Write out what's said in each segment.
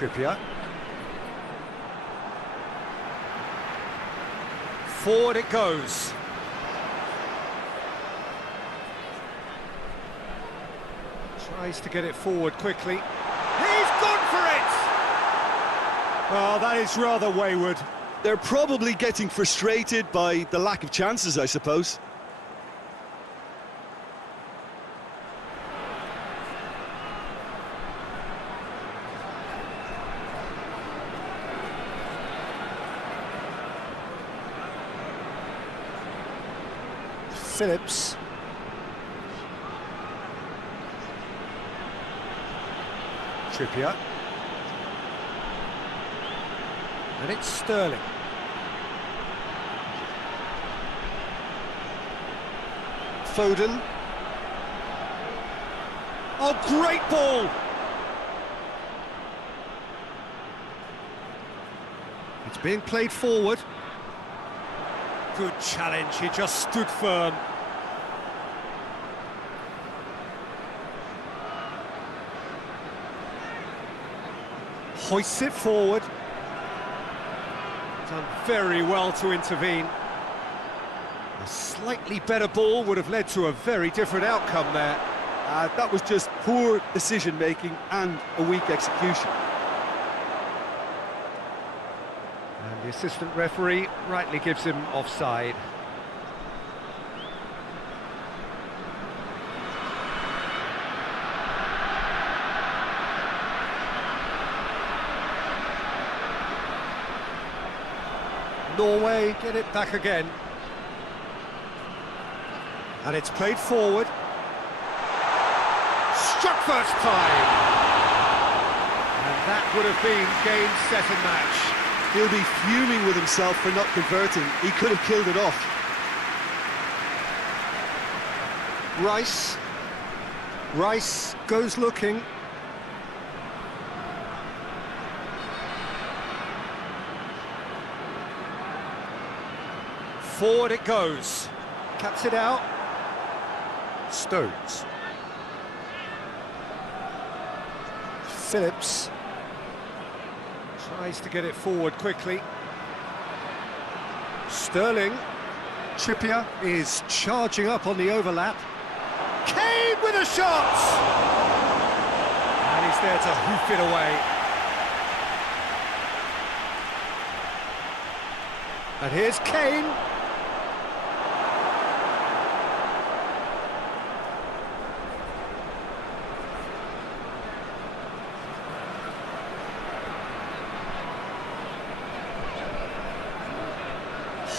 Trippier. Forward it goes. Tries to get it forward quickly. He's gone for it! Well, that is rather wayward. They're probably getting frustrated by the lack of chances, I suppose. Phillips. Trippier. And it's Sterling. Foden. Oh, great ball! It's being played forward. Good challenge, he just stood firm. Hoists it forward. Done very well to intervene. A slightly better ball would have led to a very different outcome there. That was just poor decision-making and a weak execution. And the assistant referee rightly gives him offside. Norway get it back again. And it's played forward. Struck first time. And that would have been game, set and match. He'll be fuming with himself for not converting. He could have killed it off. Rice goes looking. Forward it goes. Cuts it out. Stones. Phillips. Tries to get it forward quickly. Sterling. Trippier is charging up on the overlap. Kane with a shot! And he's there to hoof it away. And here's Kane.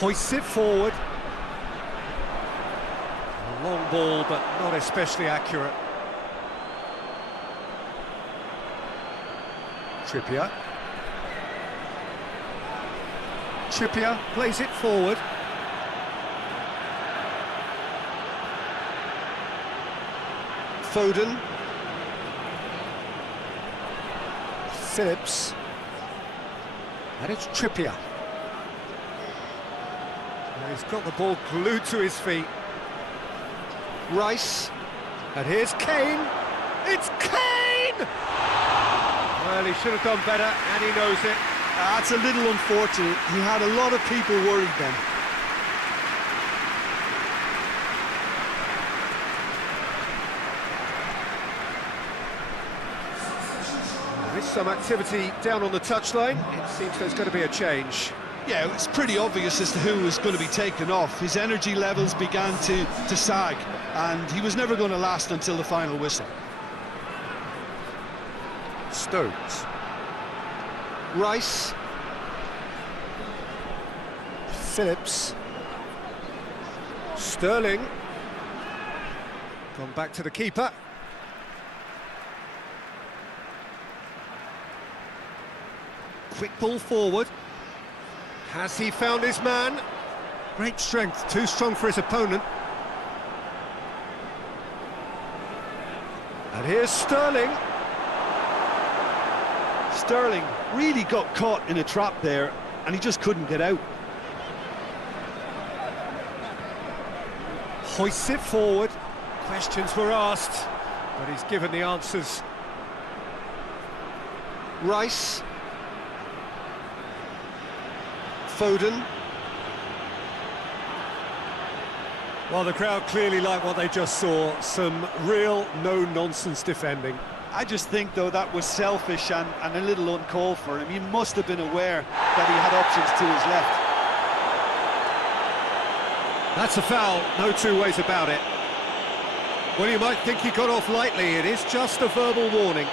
Hoists it forward. A long ball, but not especially accurate. Trippier plays it forward. Foden. Phillips. And it's Trippier. He's got the ball glued to his feet. Rice. And here's Kane. It's Kane! Well, he should have done better, and he knows it. That's a little unfortunate. He had a lot of people worried then. There is some activity down on the touchline. It seems there's going to be a change. Yeah, it's pretty obvious as to who was going to be taken off. His energy levels began to sag, and he was never going to last until the final whistle. Stones. Rice. Phillips. Sterling. Gone back to the keeper. Quick ball forward. Has he found his man? Great strength, too strong for his opponent. And here's Sterling. Sterling really got caught in a trap there, and he just couldn't get out. Hoists it forward. Questions were asked, but he's given the answers. Rice. Foden. Well, the crowd clearly like what they just saw. Some real no-nonsense defending. I just think, though, that was selfish and a little uncalled for him. He must have been aware that he had options to his left. That's a foul, no two ways about it. Well, you might think he got off lightly. It is just a verbal warning.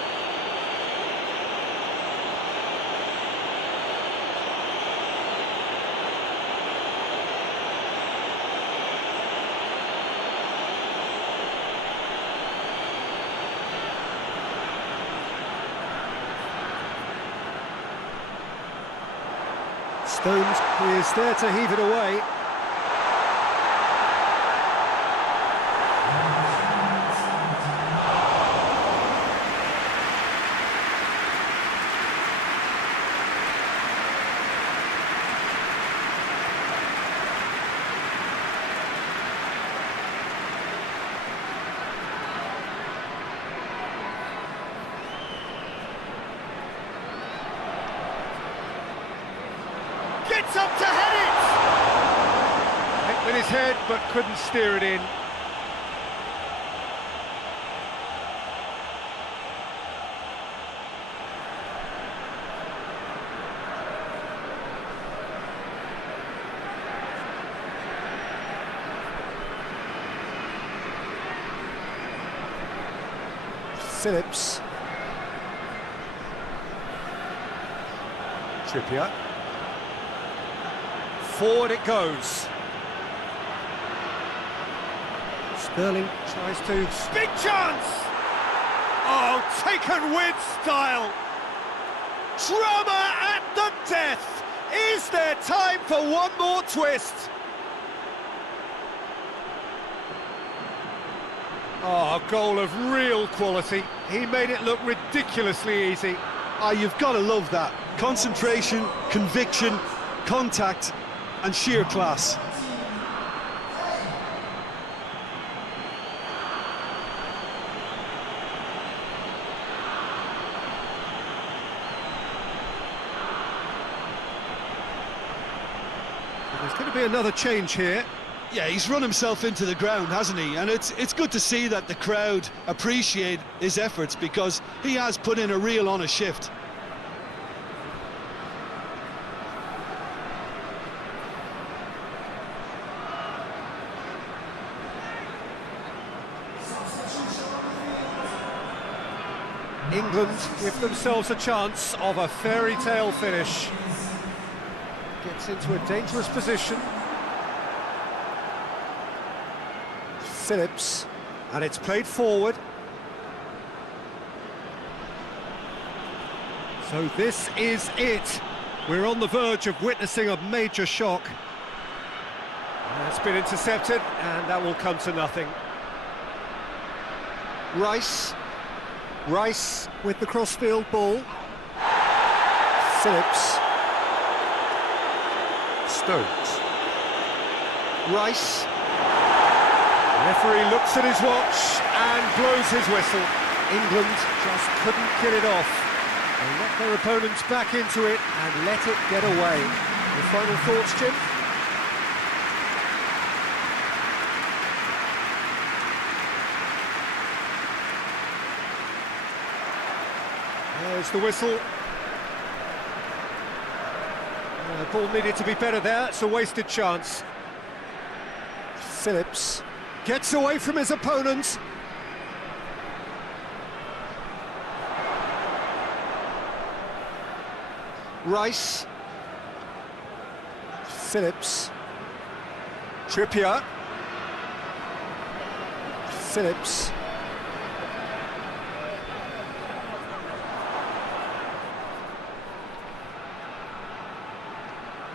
Stones is there to heave it away. Gets up to head it! Hit with his head, but couldn't steer it in. Phillips. Trippier. Forward it goes. Sterling tries to... Big chance! Oh, taken with style! Drama at the death! Is there time for one more twist? Oh, a goal of real quality. He made it look ridiculously easy. Ah, you've got to love that. Concentration, conviction, contact, and sheer class. There's going to be another change here. Yeah, he's run himself into the ground, hasn't he? And it's good to see that the crowd appreciate his efforts, because he has put in a real honest shift. England give themselves a chance of a fairy tale finish. Gets into a dangerous position. Phillips, and it's played forward. So this is it. We're on the verge of witnessing a major shock. That's been intercepted, and that will come to nothing. Rice. Rice with the crossfield ball. Phillips. Stones. Rice. The referee looks at his watch and blows his whistle. England just couldn't kill it off. They let their opponents back into it and let it get away. The final thoughts, Jim? There's the whistle. The ball needed to be better there. It's a wasted chance. Phillips gets away from his opponent. Rice. Phillips. Trippier. Phillips.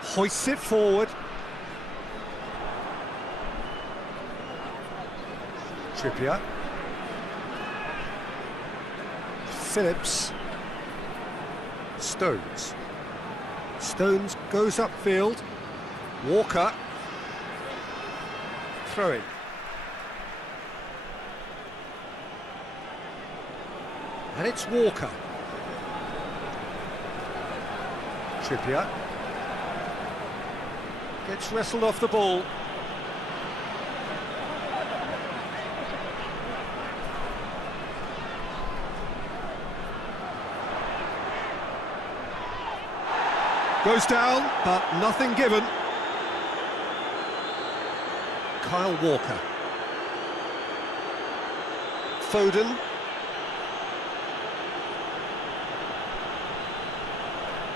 Hoists it forward. Trippier. Phillips. Stones. Stones goes upfield. Walker. Throw in. And it's Walker. Trippier. Gets wrestled off the ball. Goes down, but nothing given. Kyle Walker. Foden.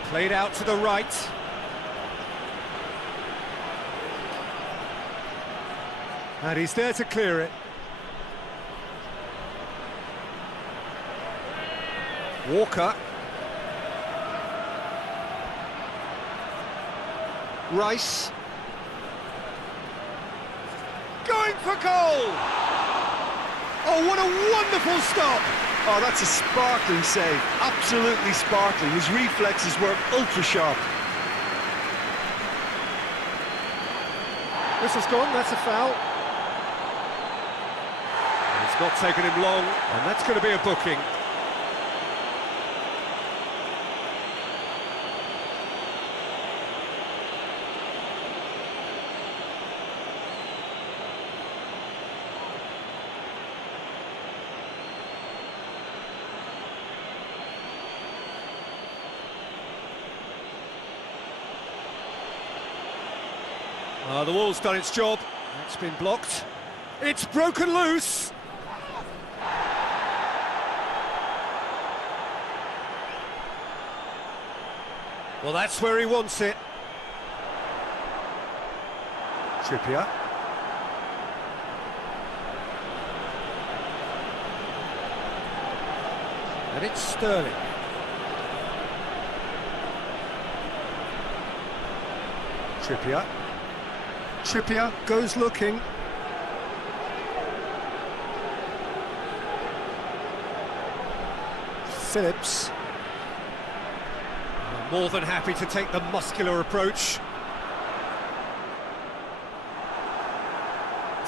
Played out to the right. And he's there to clear it. Walker. Rice. Going for goal! Oh, what a wonderful stop! Oh, that's a sparkling save. Absolutely sparkling. His reflexes were ultra sharp. This has gone, that's a foul. It's not taken him long, and that's going to be a booking. The wall's done its job. It's been blocked. It's broken loose. Well, that's where he wants it. Trippier. And it's Sterling. Trippier. Trippier goes looking. Phillips. More than happy to take the muscular approach.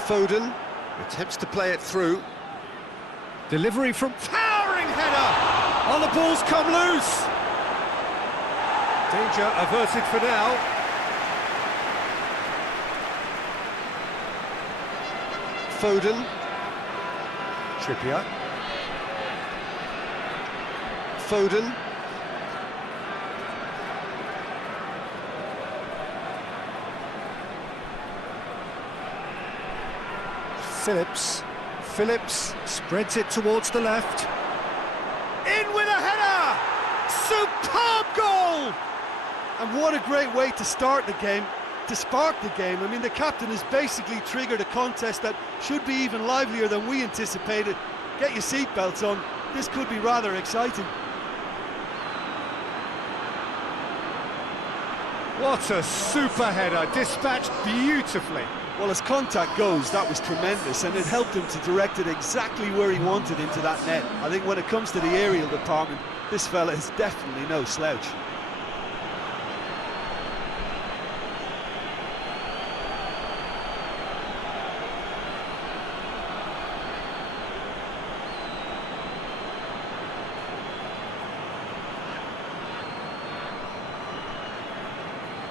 Foden attempts to play it through. Delivery from towering header! Oh, the ball's come loose! Danger averted for now. Foden. Trippier. Foden. Phillips. Phillips spreads it towards the left. In with a header! Superb goal! And what a great way to start the game, to spark the game. I mean, the captain has basically triggered a contest that should be even livelier than we anticipated. Get your seatbelts on, this could be rather exciting. What a super header, dispatched beautifully. Well, as contact goes, that was tremendous, and it helped him to direct it exactly where he wanted into that net. I think when it comes to the aerial department, this fella is definitely no slouch.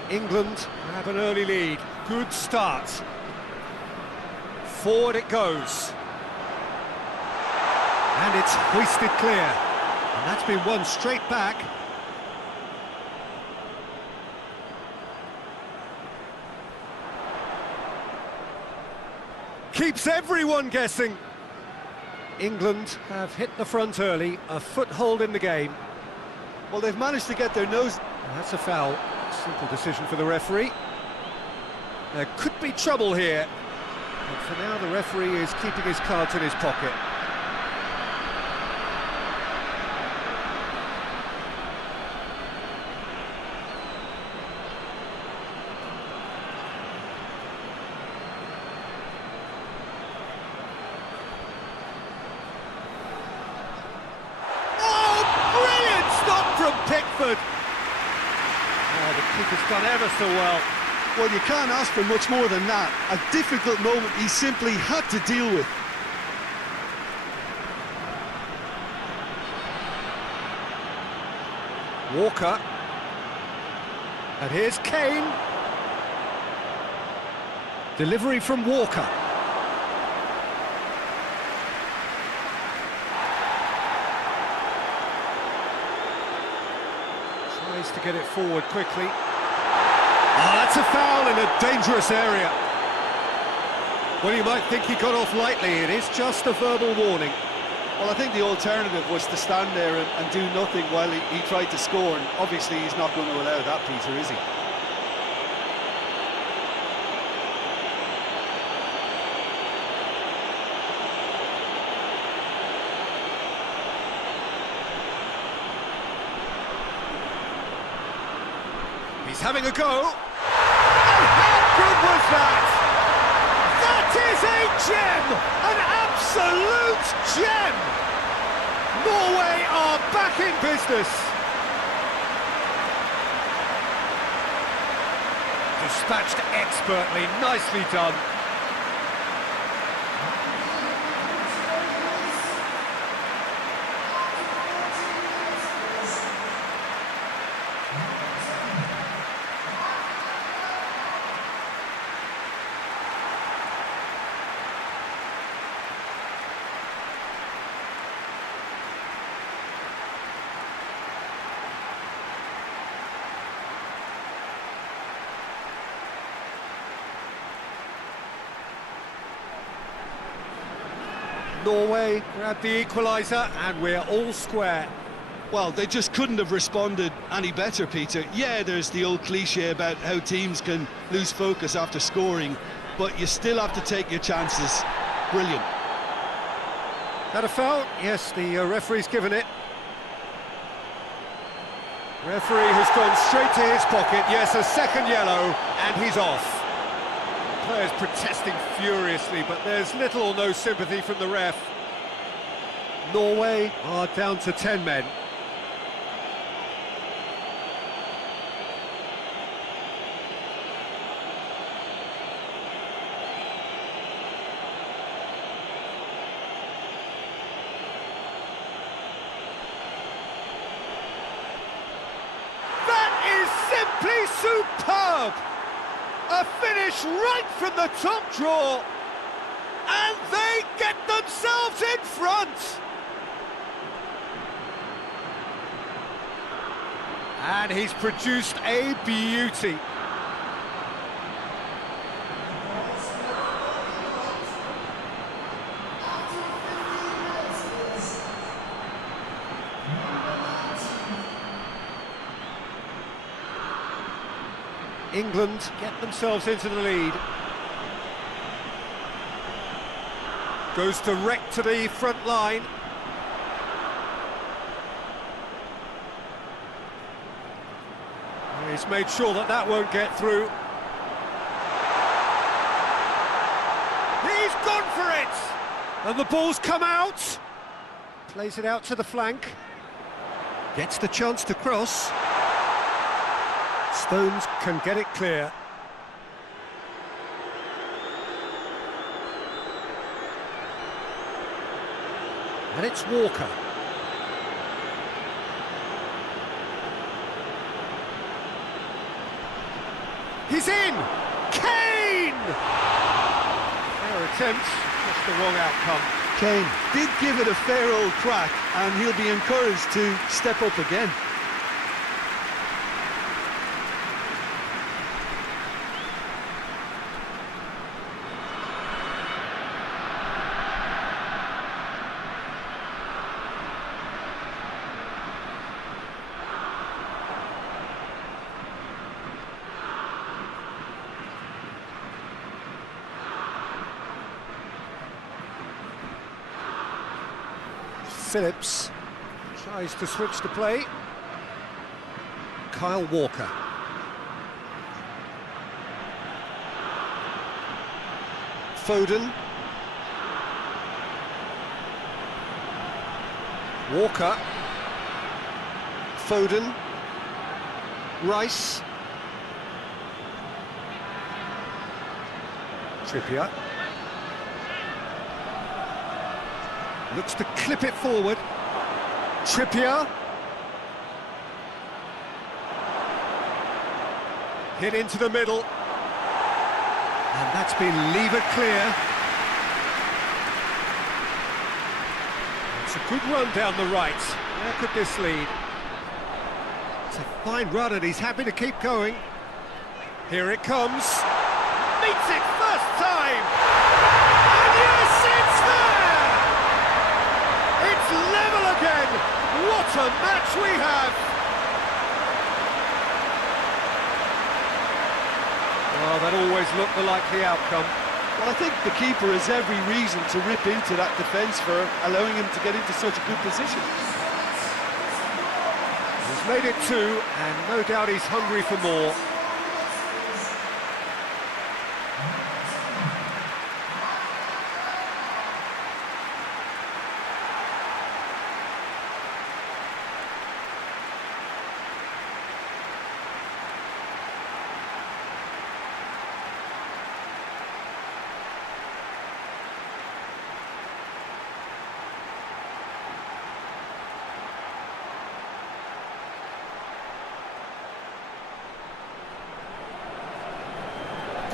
England have an early lead. Good start. Forward it goes. And it's hoisted clear. And that's been won straight back. Keeps everyone guessing. England have hit the front early, a foothold in the game. Well, they've managed to get their nose... And that's a foul. Simple decision for the referee. There could be trouble here. But for now, the referee is keeping his cards in his pocket. Oh, brilliant stop from Pickford! Oh, the keeper's done ever so well. Well, you can't ask for much more than that. A difficult moment he simply had to deal with. Walker. And here's Kane. Delivery from Walker. Tries to get it forward quickly. Oh, that's a foul in a dangerous area. Well, you might think he got off lightly. It is just a verbal warning. Well, I think the alternative was to stand there and do nothing while he tried to score, and obviously he's not going to allow that, Peter, is he? He's having a go. And how good was that? That is a gem! An absolute gem! Norway are back in business. Dispatched expertly, nicely done. Norway grabbed the equaliser and we're all square. Well, they just couldn't have responded any better, Peter. Yeah, there's the old cliche about how teams can lose focus after scoring, but you still have to take your chances. Brilliant. Had a foul? Yes, the referee's given it. Referee has gone straight to his pocket. Yes, a second yellow, and he's off. Players protesting furiously, but there's little or no sympathy from the ref. Norway are down to 10 men. That is simply superb! A finish right from the top draw, and they get themselves in front. And he's produced a beauty. England get themselves into the lead. Goes direct to the front line. He's made sure that that won't get through. He's gone for it! And the ball's come out. Plays it out to the flank. Gets the chance to cross. Stones can get it clear. And it's Walker. He's in! Kane! Fair attempt, just the wrong outcome. Kane did give it a fair old crack, and he'll be encouraged to step up again. Phillips tries to switch the play. Kyle Walker. Foden. Walker. Foden. Rice. Trippier. Looks to clip it forward. Trippier. Hit into the middle. And that's been levered clear. It's a good run down the right. Where could this lead? It's a fine run and he's happy to keep going. Here it comes. Meets it first time! And yes, it's there! It's level again! What a match we have! Well, that always looked the likely outcome. Well, I think the keeper has every reason to rip into that defence for allowing him to get into such a good position. He's made it 2, and no doubt he's hungry for more.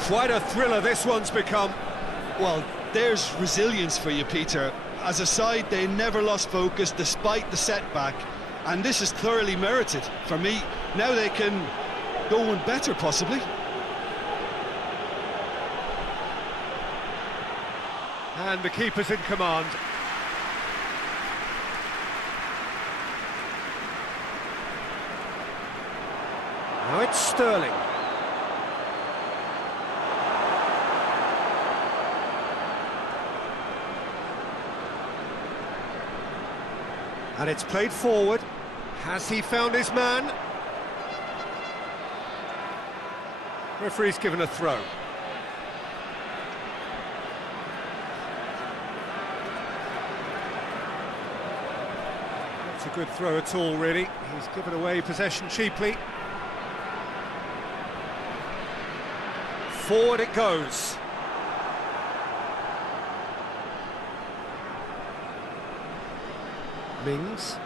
Quite a thriller this one's become. Well, there's resilience for you, Peter. As a side, they never lost focus despite the setback, and this is thoroughly merited. For me, now they can go one better, possibly. And the keeper's in command. Now it's Sterling. And it's played forward. Has he found his man? Referee's given a throw. Not a good throw at all, really. He's given away possession cheaply. Forward it goes. Mings.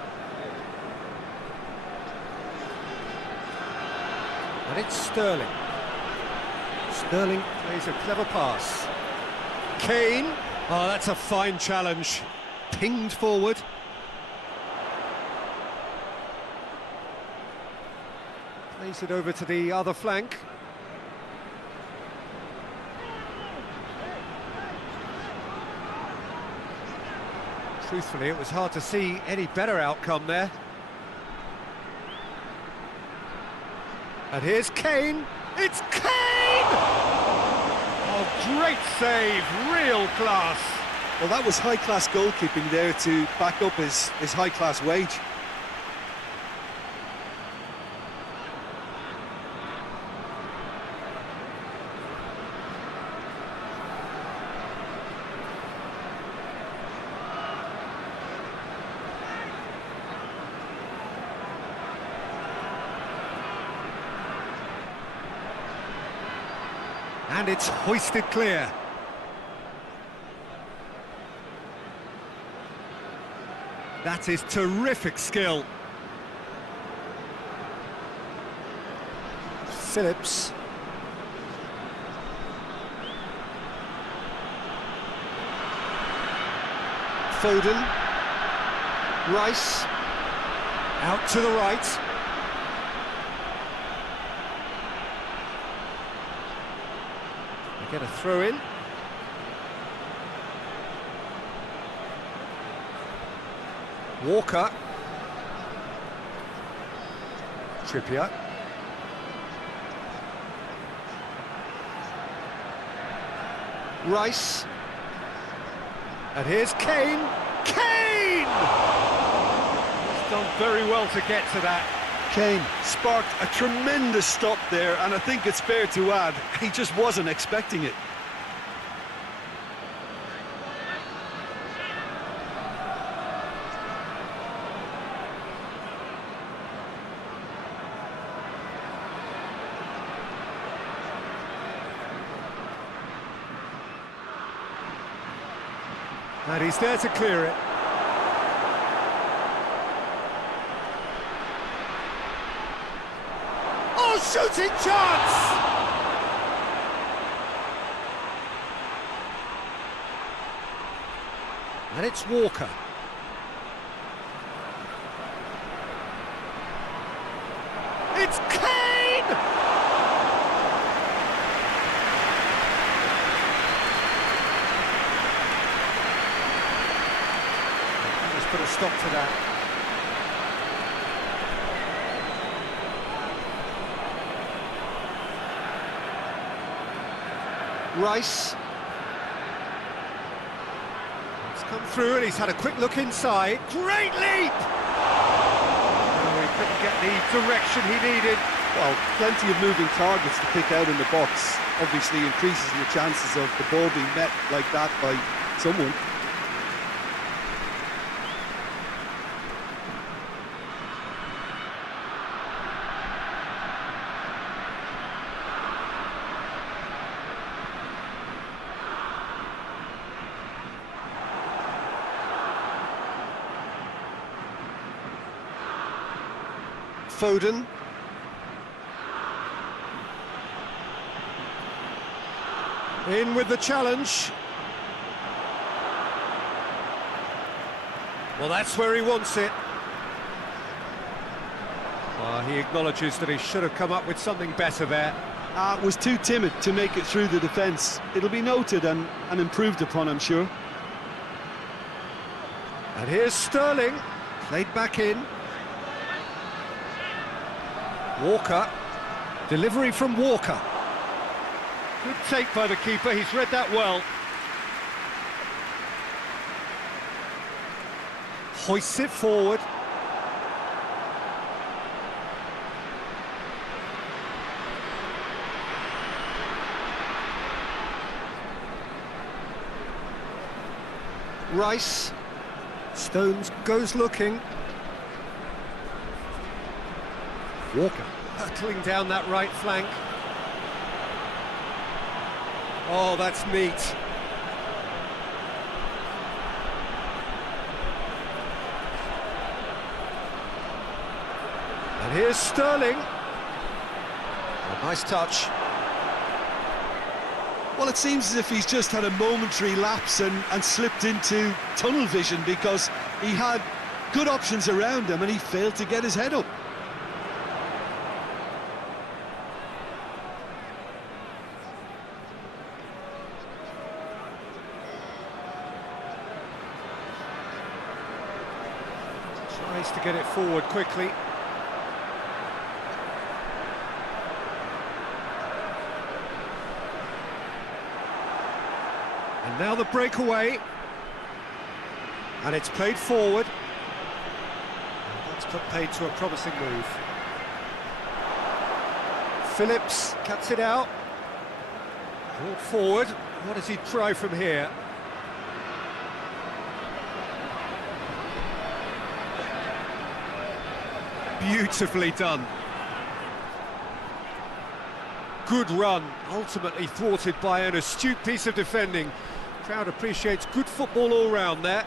And it's Sterling. Sterling plays a clever pass. Kane. Oh, that's a fine challenge. Pinged forward. Plays it over to the other flank. Truthfully, it was hard to see any better outcome there. And here's Kane. It's Kane! Oh, great save, real class. Well, that was high-class goalkeeping there to back up his high-class wage. And it's hoisted clear. That is terrific skill. Phillips. Foden. Rice. Out to the right. Get a throw in. Walker. Trippier. Rice. And here's Kane. Kane! He's done very well to get to that. Kane sparked a tremendous stop there, and I think it's fair to add, he just wasn't expecting it. And he's there to clear it. Oh, shooting chance! And it's Walker. It's Kane! Let's put a stop to that. Rice. It's come through and he's had a quick look inside. Great leap! Oh, he couldn't get the direction he needed. Well, plenty of moving targets to pick out in the box. Obviously increases the chances of the ball being met like that by someone. Foden. In with the challenge. Well, that's where he wants it. He acknowledges that he should have come up with something better there. Was too timid to make it through the defence. It'll be noted and improved upon, I'm sure. And here's Sterling, played back in. Walker, delivery from Walker. Good take by the keeper, he's read that well. Hoists it forward. Rice. Stones goes looking. Walker hurtling down that right flank. Oh, that's neat. And here's Sterling. A nice touch. Well, it seems as if he's just had a momentary lapse and slipped into tunnel vision, because he had good options around him and he failed to get his head up. Tries to get it forward quickly. And now the breakaway. And it's played forward. And that's put paid to a promising move. Phillips cuts it out. Brought forward. What does he try from here? Beautifully done. Good run, ultimately thwarted by an astute piece of defending. Crowd appreciates good football all round there.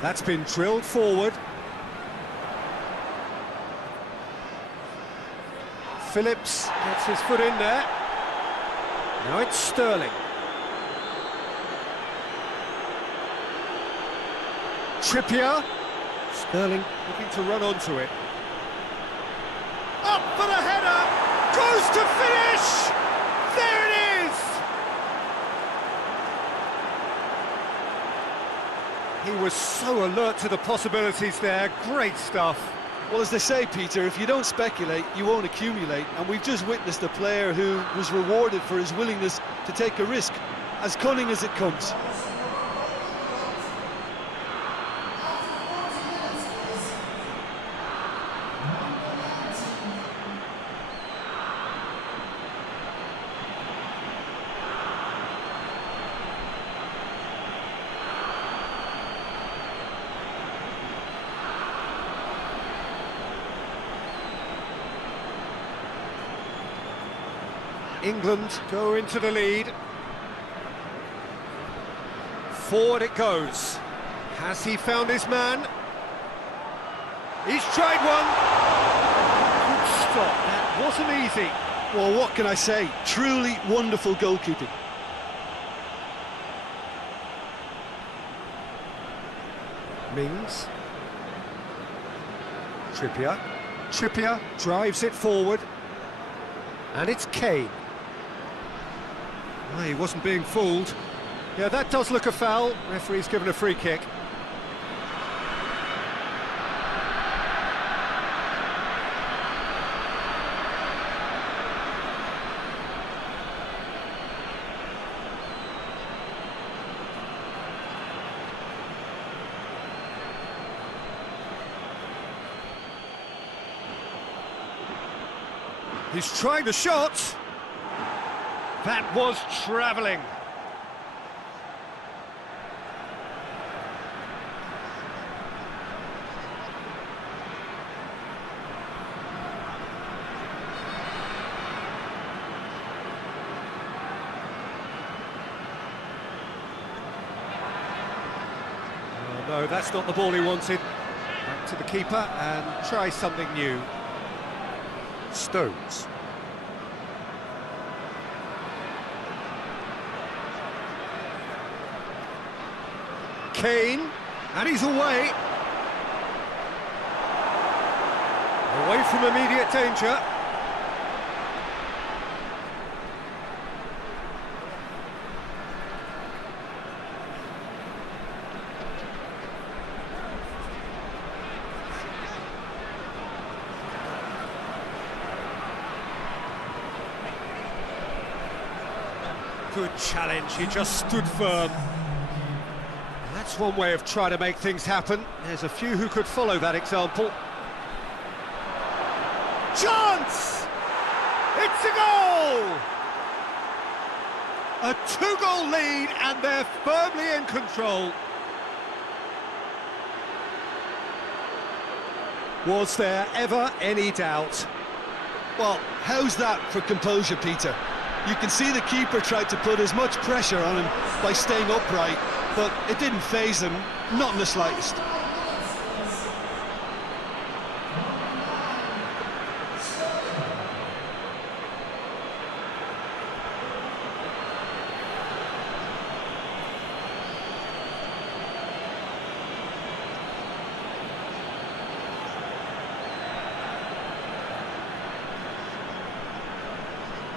That's been drilled forward. Phillips gets his foot in there. Now it's Sterling. Trippier. Sterling looking to run onto it. Up for the header! Goes to finish! There it is! He was so alert to the possibilities there. Great stuff. Well, as they say, Peter, if you don't speculate, you won't accumulate. And we've just witnessed a player who was rewarded for his willingness to take a risk, as cunning as it comes. England go into the lead. Forward it goes. Has he found his man? He's tried one. Good stop. That wasn't easy. Well, what can I say? Truly wonderful goalkeeping. Mings. Trippier drives it forward. And it's Kane. Oh, he wasn't being fooled. Yeah, that does look a foul. Referee's given a free kick. He's trying the shot. That was travelling. Oh, no, that's not the ball he wanted. Back to the keeper and try something new. Stones. Kane, and he's away. Away from immediate danger. Good challenge, he just stood firm. That's one way of trying to make things happen. There's a few who could follow that example. Chance! It's a goal! A 2-goal lead and they're firmly in control. Was there ever any doubt? Well, how's that for composure, Peter? You can see the keeper tried to put as much pressure on him by staying upright, but it didn't faze him, not in the slightest.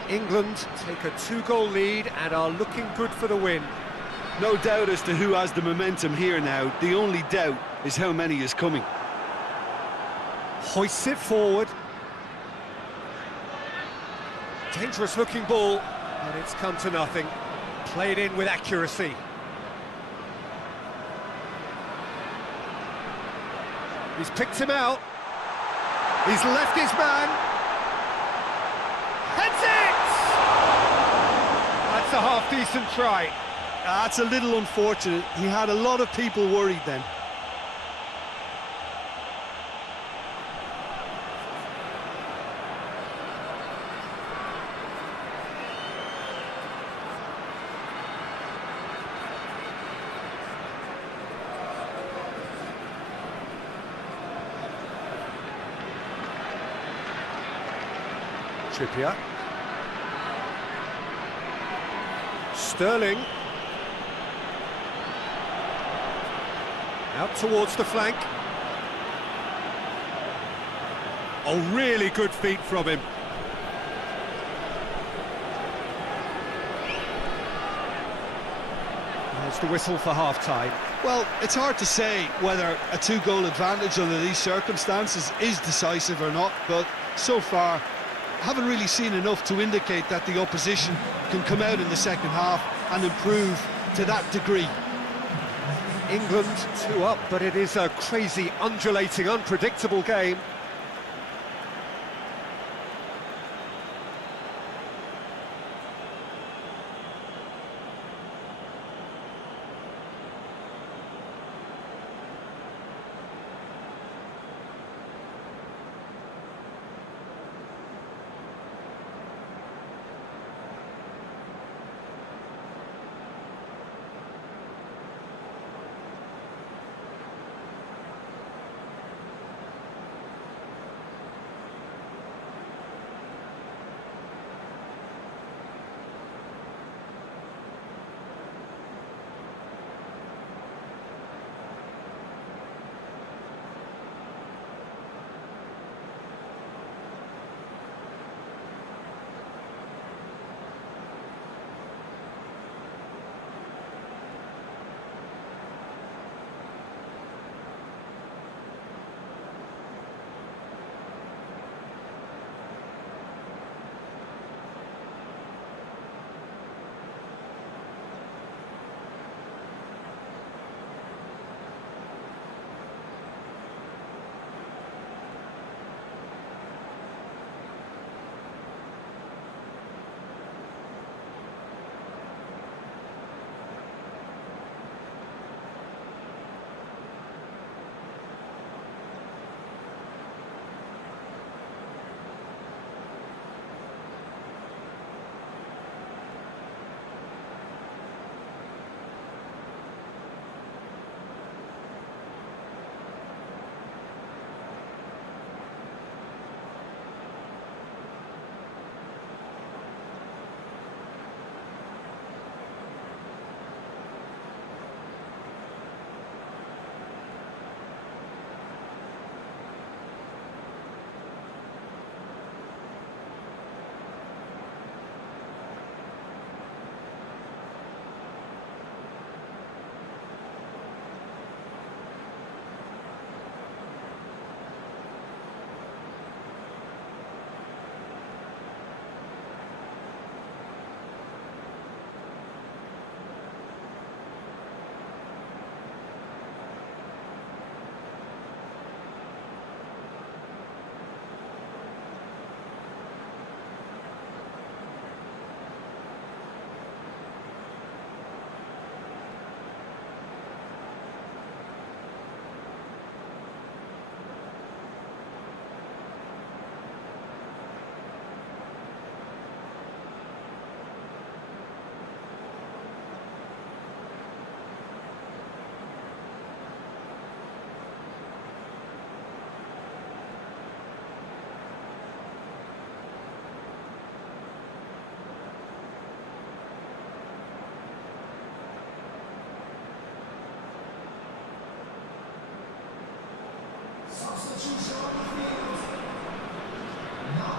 England take a 2-goal lead and are looking good for the win. No doubt as to who has the momentum here now. The only doubt is how many is coming. Hoists it forward. Dangerous looking ball, but it's come to nothing. Played in with accuracy. He's picked him out. He's left his man. Heads it! That's a half-decent try. That's a little unfortunate. He had a lot of people worried then. Trippier. Sterling. Out towards the flank. Oh, really good feet from him. There's the whistle for half-time. Well, it's hard to say whether a 2-goal advantage under these circumstances is decisive or not, but so far, haven't really seen enough to indicate that the opposition can come out in the second half and improve to that degree. England 2 up, but it is a crazy, undulating, unpredictable game.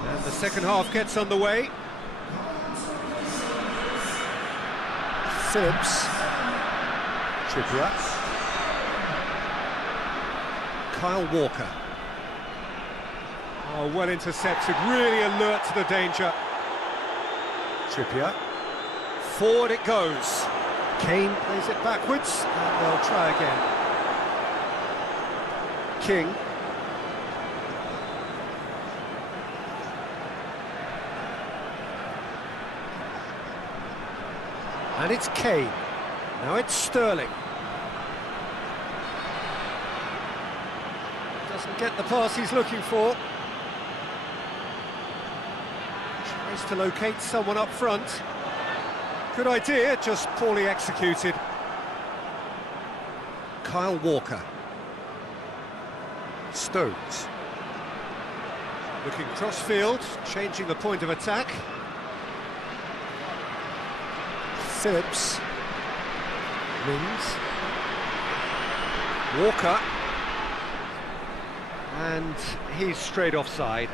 And the second half gets underway. Phillips. Trippier. Kyle Walker. Oh, well intercepted, really alert to the danger. Trippier. Forward it goes. Kane plays it backwards, and they'll try again. King. And it's Kane. Now it's Sterling. Doesn't get the pass he's looking for. Tries to locate someone up front. Good idea, just poorly executed. Kyle Walker. Stones. Looking cross-field, changing the point of attack. Phillips. Mings. Walker. And he's straight offside.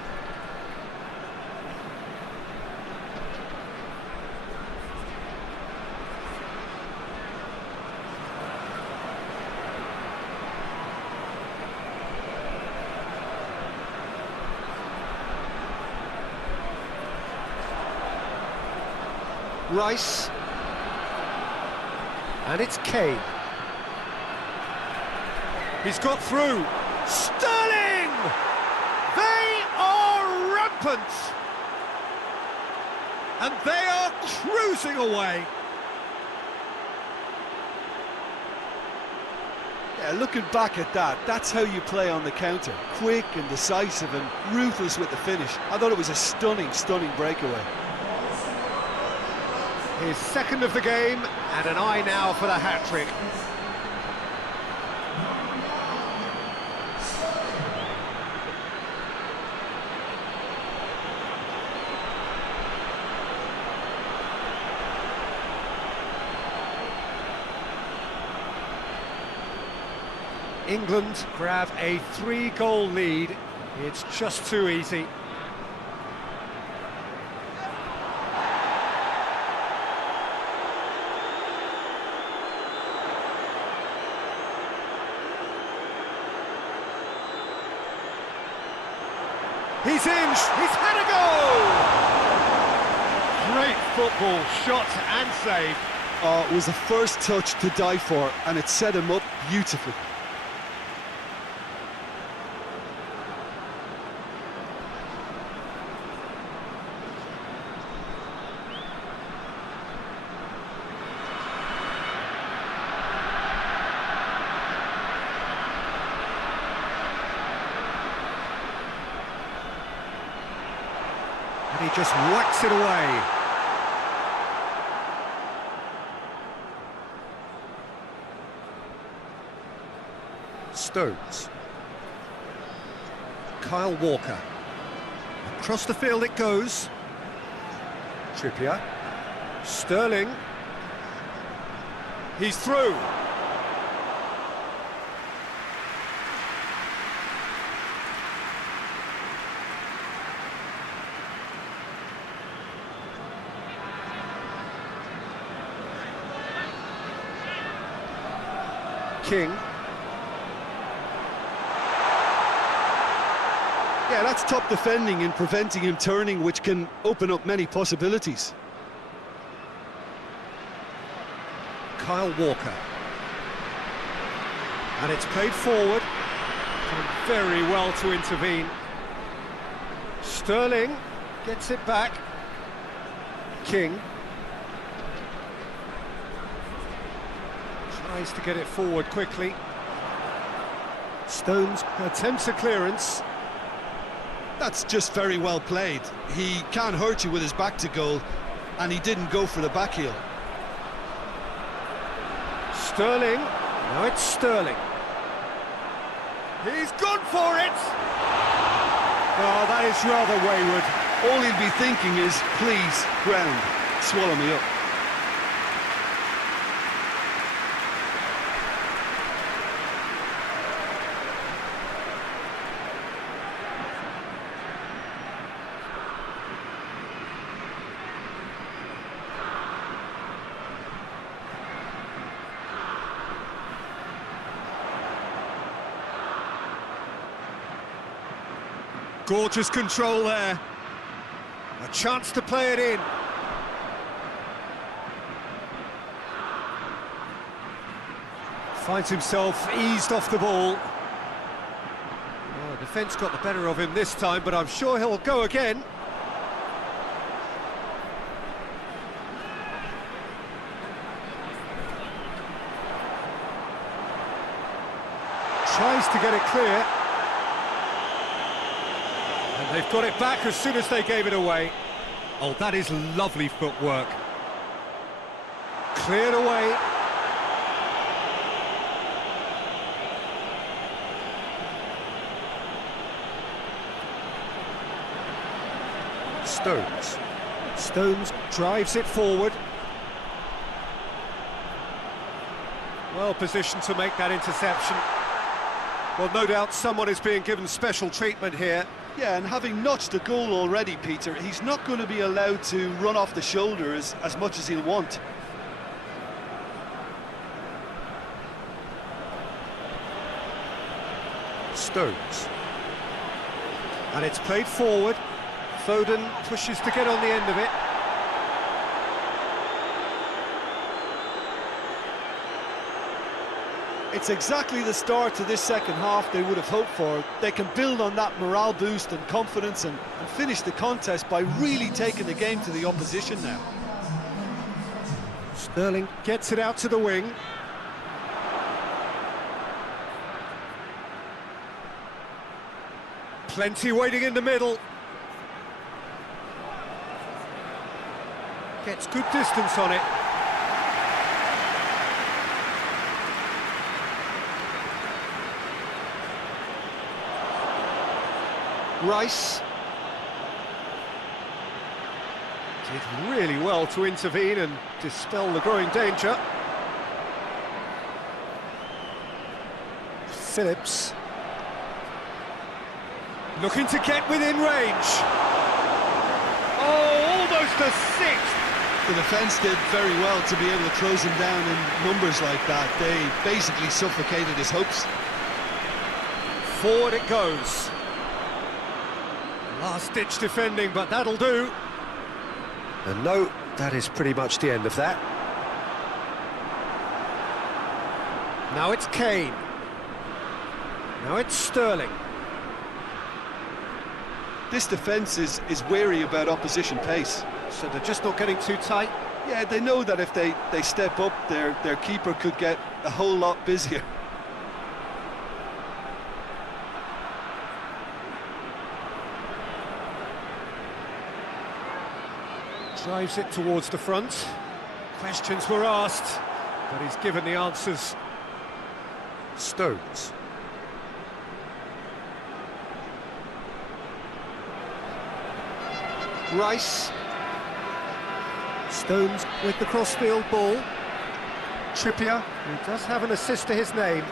Rice. And it's Kane. He's got through. Sterling! They are rampant! And they are cruising away. Yeah, looking back at that, that's how you play on the counter. Quick and decisive and ruthless with the finish. I thought it was a stunning, stunning breakaway. His second of the game, and an eye now for the hat-trick. England grab a 3-goal lead. It's just too easy. He's in, he's had a goal! Great football, shot and save. Oh, it was the first touch to die for, and it set him up beautifully. And he just whacks it away. Stones. Kyle Walker. Across the field it goes. Trippier. Sterling. He's through. King. Yeah, that's top defending and preventing him turning, which can open up many possibilities. Kyle Walker. And it's played forward. Done very well to intervene. Sterling gets it back. King. Tries to get it forward quickly. Stones attempts a clearance. That's just very well played. He can't hurt you with his back to goal, and he didn't go for the back heel. Sterling. Now it's Sterling. He's gone for it! Oh, that is rather wayward. All he'll be thinking is, please, ground, swallow me up. Gorgeous control there. A chance to play it in. Finds himself eased off the ball. Well, the defence got the better of him this time, but I'm sure he'll go again. Tries to get it clear. And they've got it back as soon as they gave it away. Oh, that is lovely footwork. Cleared away. Stones drives it forward. Well positioned to make that interception. Well, no doubt someone is being given special treatment here. Yeah, and having notched a goal already, Peter, he's not going to be allowed to run off the shoulder as much as he'll want. Stones. And it's played forward. Foden pushes to get on the end of it. It's exactly the start to this second half they would have hoped for. They can build on that morale boost and confidence and finish the contest by really taking the game to the opposition now. Sterling gets it out to the wing. Plenty waiting in the middle. Gets good distance on it. Rice. Did really well to intervene and dispel the growing danger. Phillips. Looking to get within range. Oh, almost a sixth. The defence did very well to be able to close him down in numbers like that. They basically suffocated his hopes. Forward it goes. Last-ditch defending, but that'll do. And no, that is pretty much the end of that. Now it's Kane. Now it's Sterling. This defence is wary about opposition pace. So they're just not getting too tight? Yeah, they know that if they step up, their keeper could get a whole lot busier. Drives it towards the front. Questions were asked, but he's given the answers. Stones. Rice. Stones with the crossfield ball. Trippier, who does have an assist to his name.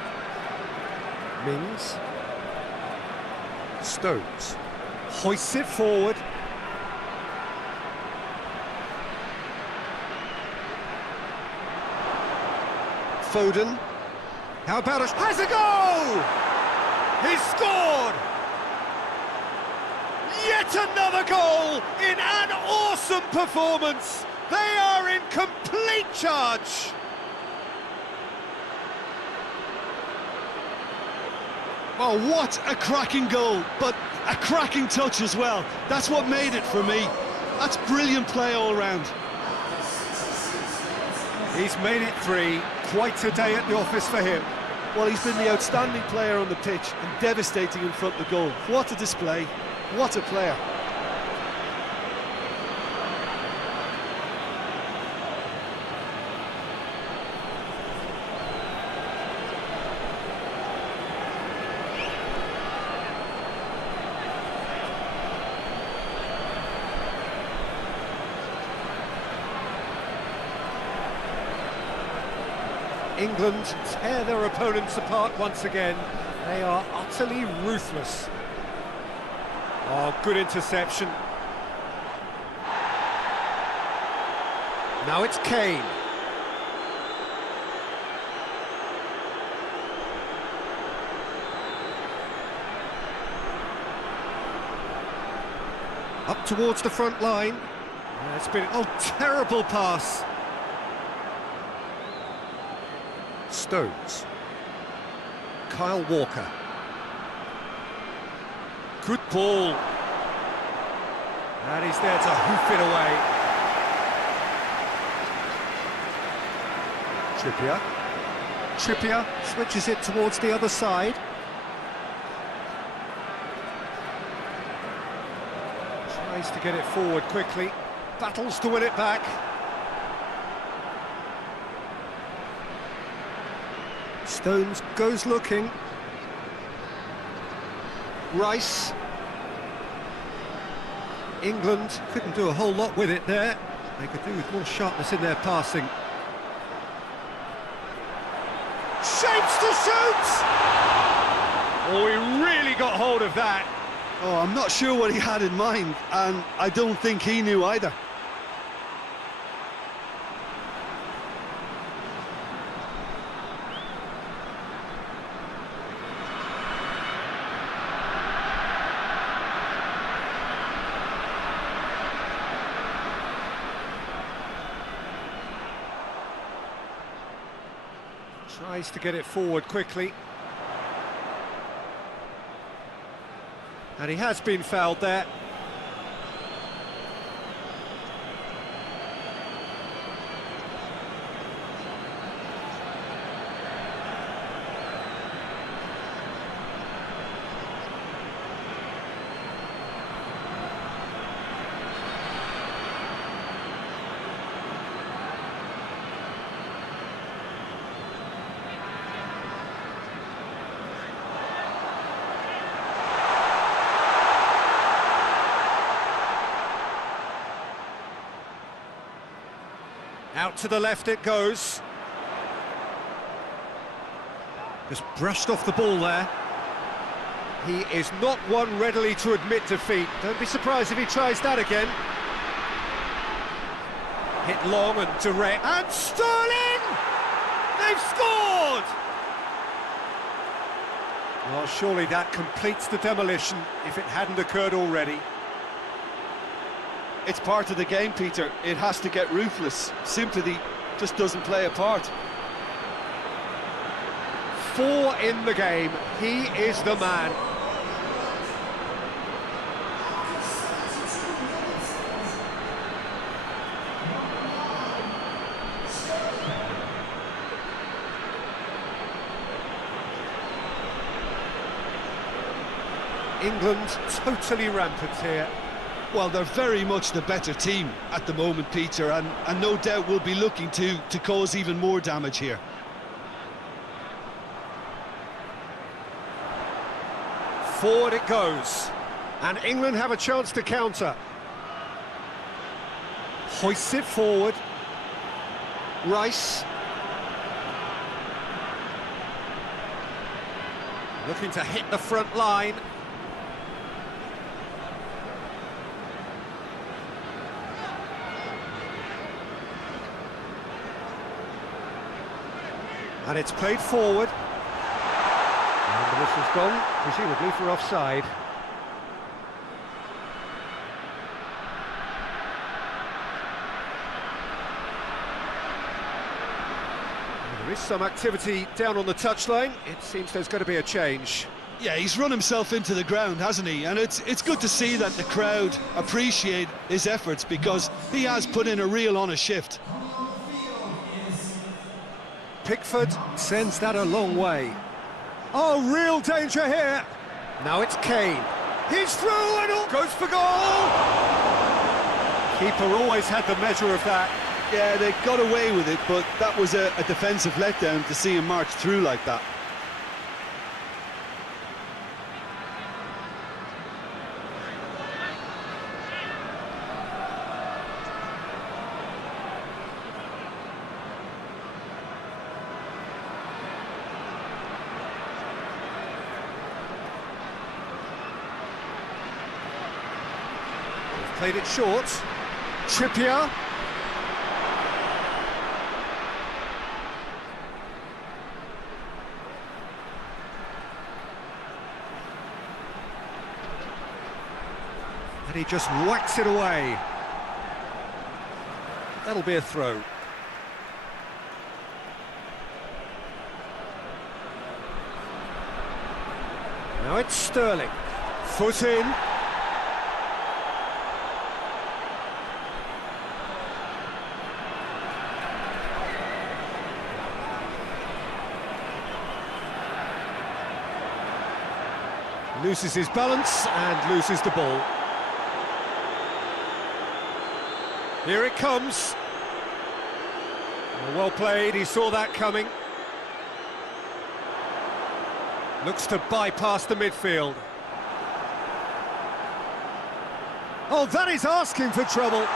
Mings. Stones. Hoists it forward. Foden. How about a... Has a goal! He's scored! Yet another goal in an awesome performance! They are in complete charge! Oh, what a cracking goal, but a cracking touch as well. That's what made it for me. That's brilliant play all round. He's made it 3. Quite a day at the office for him. Well, he's been the outstanding player on the pitch and devastating in front of the goal. What a display. What a player. England tear their opponents apart once again. They are utterly ruthless. Oh, good interception. Now it's Kane. Up towards the front line. It's been, oh, terrible pass. Stones. Kyle Walker. Good ball. And he's there to hoof it away. Trippier switches it towards the other side. Tries to get it forward quickly. Battles to win it back. Stones goes looking. Rice. England couldn't do a whole lot with it there. They could do with more sharpness in their passing. Shapes to shoot! Oh, he really got hold of that. Oh, I'm not sure what he had in mind, and I don't think he knew either. Tries to get it forward quickly. And he has been fouled there. Out to the left it goes. Just brushed off the ball there. He is not one readily to admit defeat. Don't be surprised if he tries that again. Hit long and direct. And Sterling! They've scored! Well, surely that completes the demolition if it hadn't occurred already. It's part of the game, Peter. It has to get ruthless. Sympathy just doesn't play a part. 4 in the game. He is the man. England totally rampant here. Well, they're very much the better team at the moment, Peter, and no doubt will be looking to cause even more damage here. Forward it goes, and England have a chance to counter. Hoists it forward. Rice. Looking to hit the front line. And it's played forward. And the whistle's gone, presumably for offside. There is some activity down on the touchline. It seems there's going to be a change. Yeah, he's run himself into the ground, hasn't he? And it's good to see that the crowd appreciate his efforts, because he has put in a real honest shift. Pickford sends that a long way. Oh, real danger here. Now it's Kane. He's through and all goes for goal. Keeper always had the measure of that. Yeah, they got away with it, but that was a defensive letdown to see him march through like that. Played it short. Trippier. And he just whacks it away. That'll be a throw. Now it's Sterling. Foot in. Loses his balance and loses the ball. Here it comes. Well played, he saw that coming. Looks to bypass the midfield. Oh, that is asking for trouble.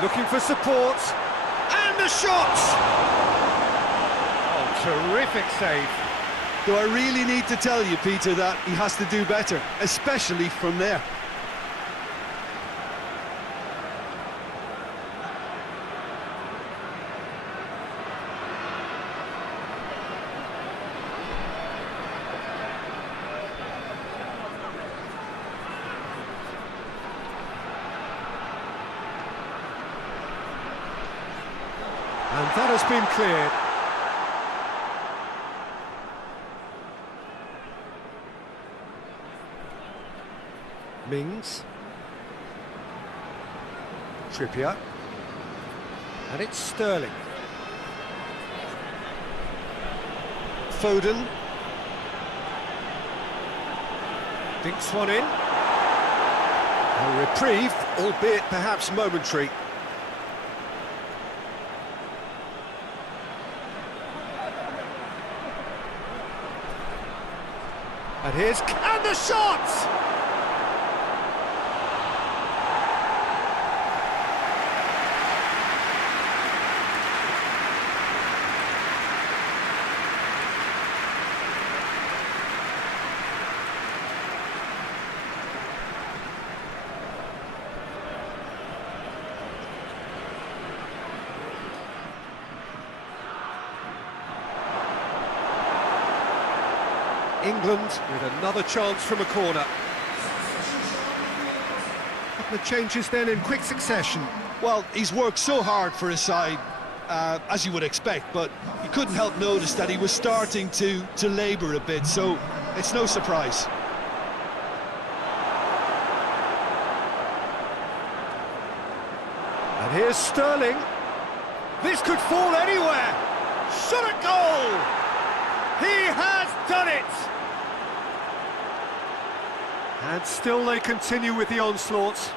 Looking for support. And the shot! Oh, terrific save. Do I really need to tell you, Peter, that he has to do better, especially from there? And that has been cleared. Mings. Trippier. And it's Sterling. Foden. Dinks one in. A reprieve, albeit perhaps momentary. And here's... and the shot! England with another chance from a corner. Couple of changes then in quick succession. Well, he's worked so hard for his side, as you would expect, but you couldn't help notice that he was starting to labour a bit, so it's no surprise. And here's Sterling. This could fall anywhere. Shot at goal! He has done it! And still they continue with the onslaught.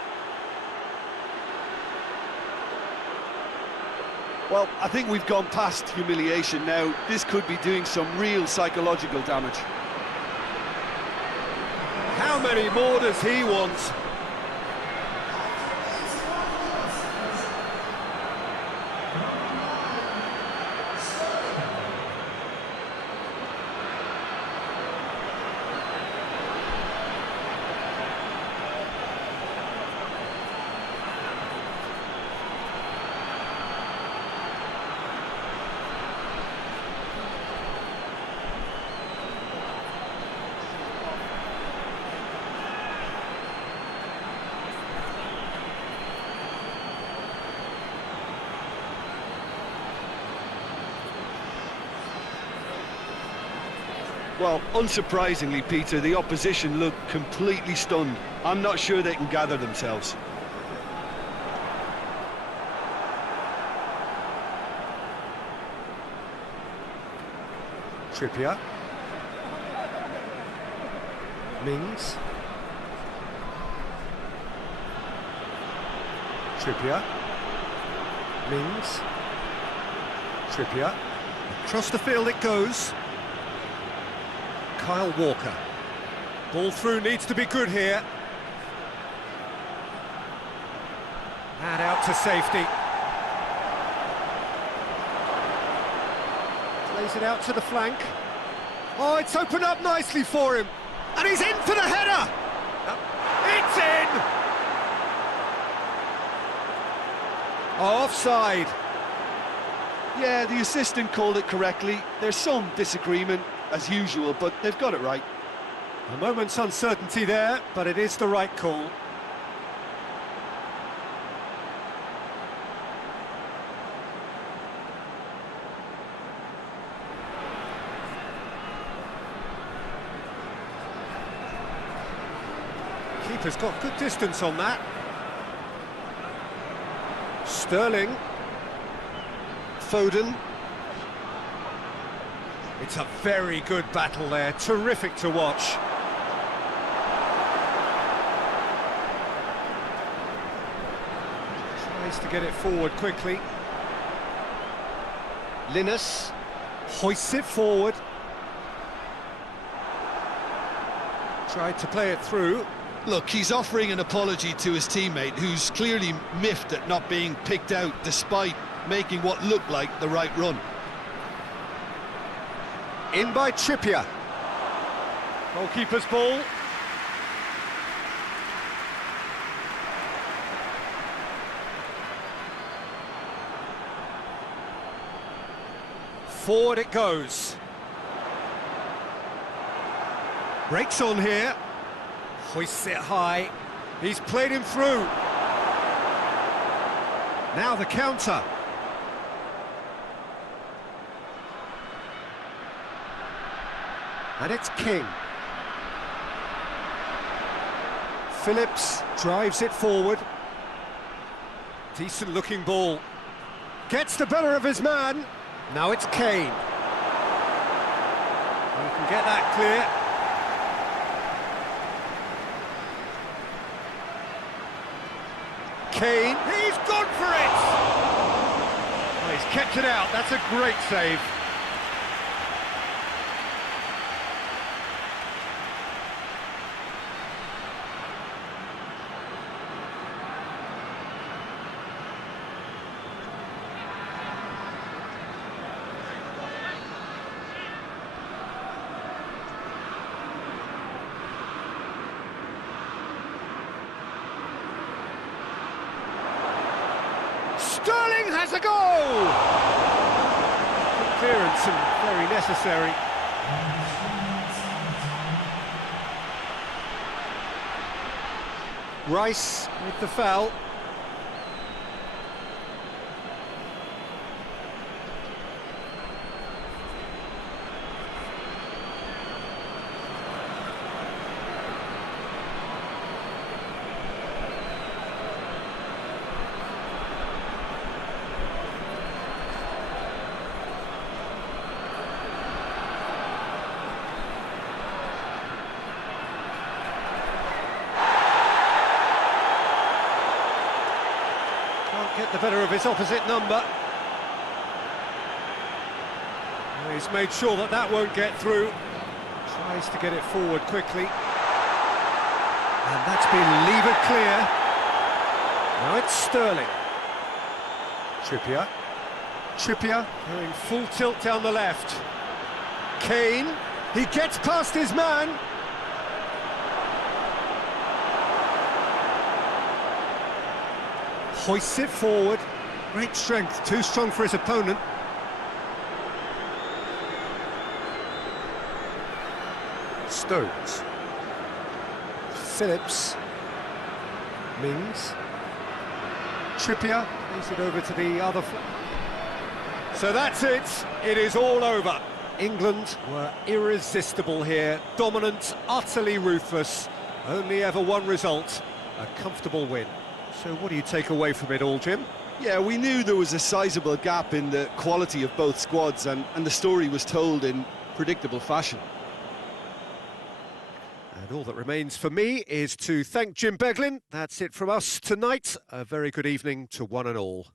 Well, I think we've gone past humiliation now. This could be doing some real psychological damage. How many more does he want? Well, unsurprisingly, Peter, the opposition look completely stunned. I'm not sure they can gather themselves. Trippier. Mings. Trippier. Mings. Trippier. Across the field it goes. Kyle Walker. Ball through needs to be good here. And out to safety. Plays it out to the flank. Oh, it's opened up nicely for him. And he's in for the header! It's in! Oh, offside. Yeah, the assistant called it correctly. There's some disagreement, as usual, but they've got it right. A moment's uncertainty there, but it is the right call. Keeper's got good distance on that. Sterling. Foden. It's a very good battle there, terrific to watch. Tries to get it forward quickly. Linus hoists it forward. Tried to play it through. Look, he's offering an apology to his teammate, who's clearly miffed at not being picked out despite making what looked like the right run. In by Trippier. Goalkeeper's ball. Forward it goes. Breaks on here. Hoists it high. He's played him through. Now the counter. And it's King. Phillips drives it forward. Decent looking ball. Gets the better of his man. Now it's Kane. He can get that clear. Kane, he's gone for it! Oh, he's kept it out, that's a great save. Sterling has a goal! Good clearance and very necessary. Rice with the foul. Get the better of his opposite number. Well, he's made sure that that won't get through. Tries to get it forward quickly. And that's been levered clear. Now it's Sterling. Trippier. Trippier going full tilt down the left. Kane. He gets past his man. Hoists it forward. Great strength, too strong for his opponent. Stones. Phillips. Mings. Trippier plays it over to the other flank. So that's it. It is all over. England were irresistible here. Dominant, utterly ruthless. Only ever one result. A comfortable win. So what do you take away from it all, Jim? Yeah, we knew there was a sizable gap in the quality of both squads, and the story was told in predictable fashion. And all that remains for me is to thank Jim Beglin. That's it from us tonight. A very good evening to one and all.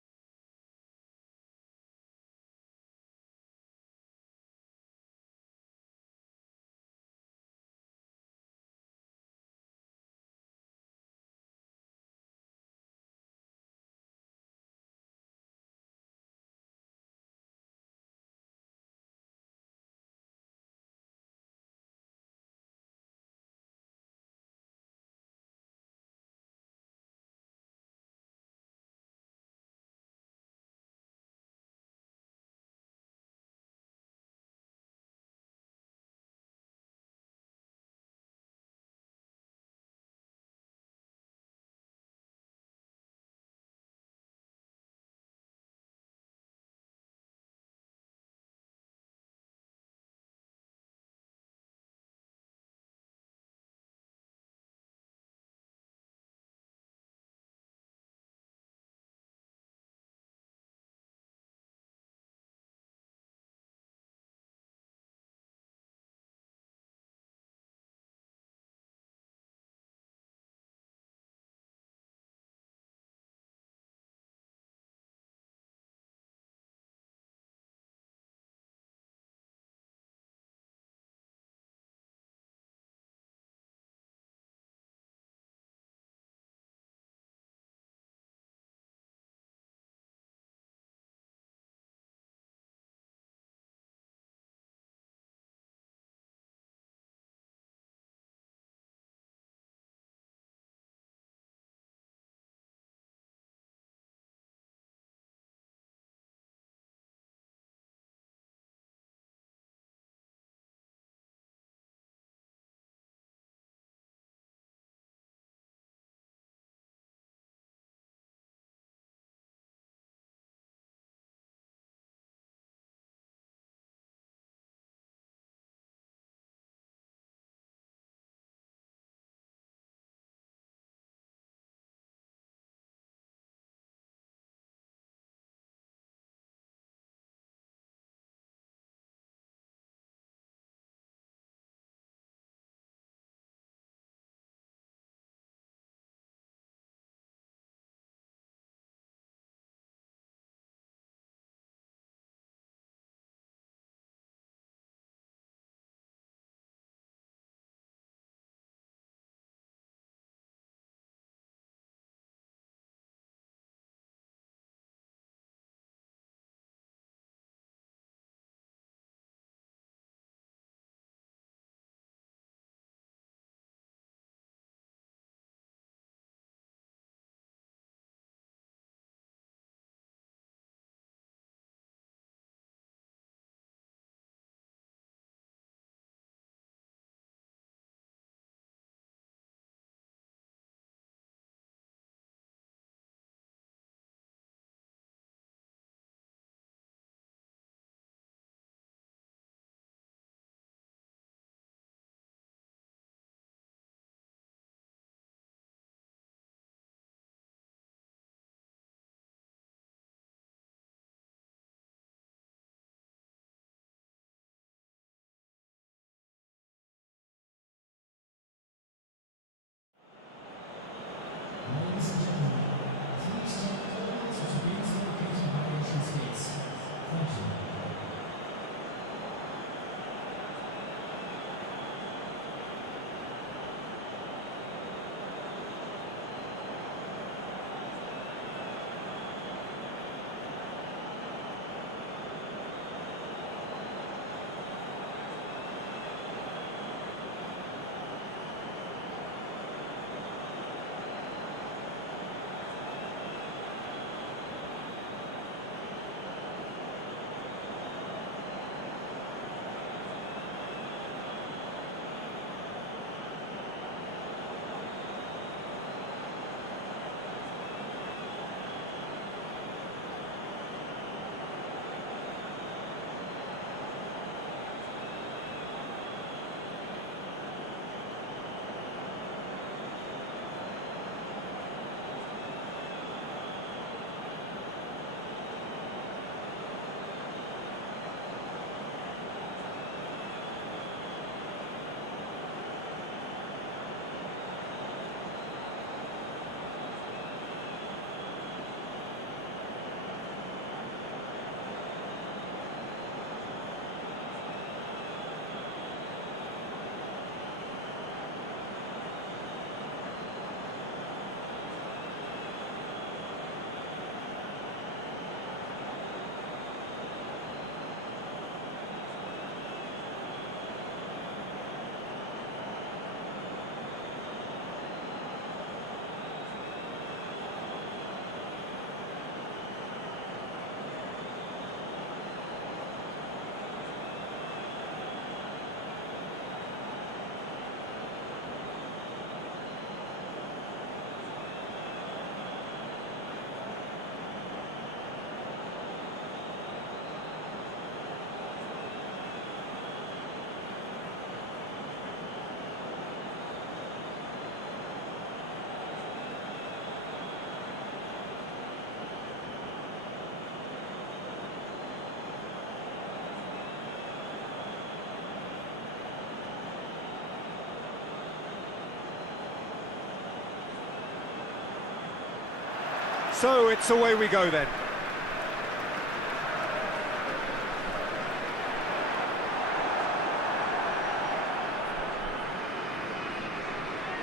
So it's away we go then.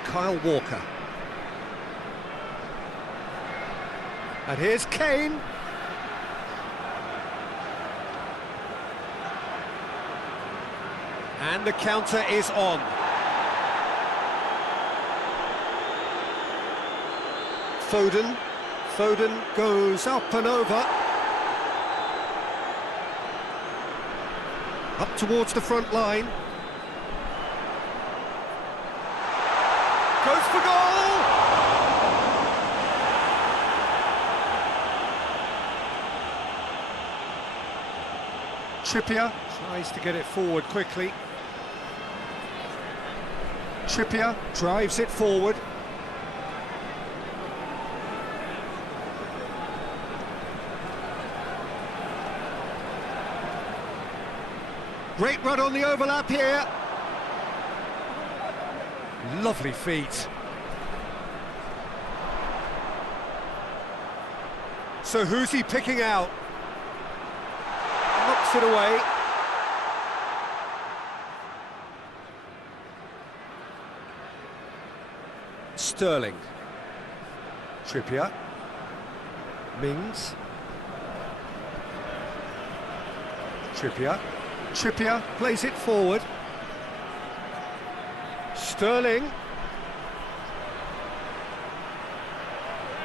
Kyle Walker. And here's Kane. And the counter is on. Foden. Foden goes up and over. Up towards the front line. Goes for goal! Trippier tries to get it forward quickly. Trippier drives it forward. Great run on the overlap here. Lovely feet. So who's he picking out? Knocks it away. Sterling. Trippier. Mings. Trippier. Trippier plays it forward. Sterling.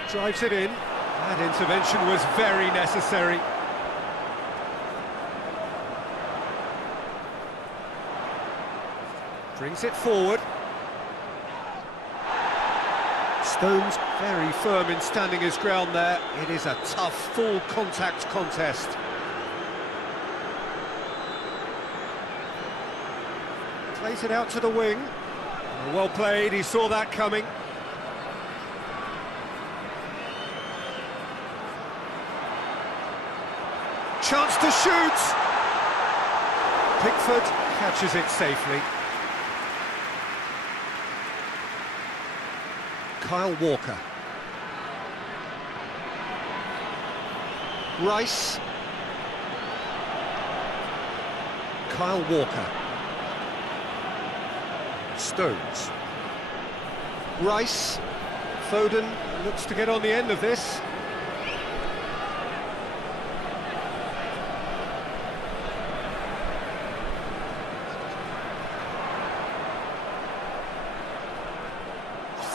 Drives it in. That intervention was very necessary. Brings it forward. Stones very firm in standing his ground there. It is a tough, full contact contest. Plays it out to the wing. Well played, he saw that coming. Chance to shoot! Pickford catches it safely. Kyle Walker. Rice. Kyle Walker. Stones. Rice. Foden looks to get on the end of this.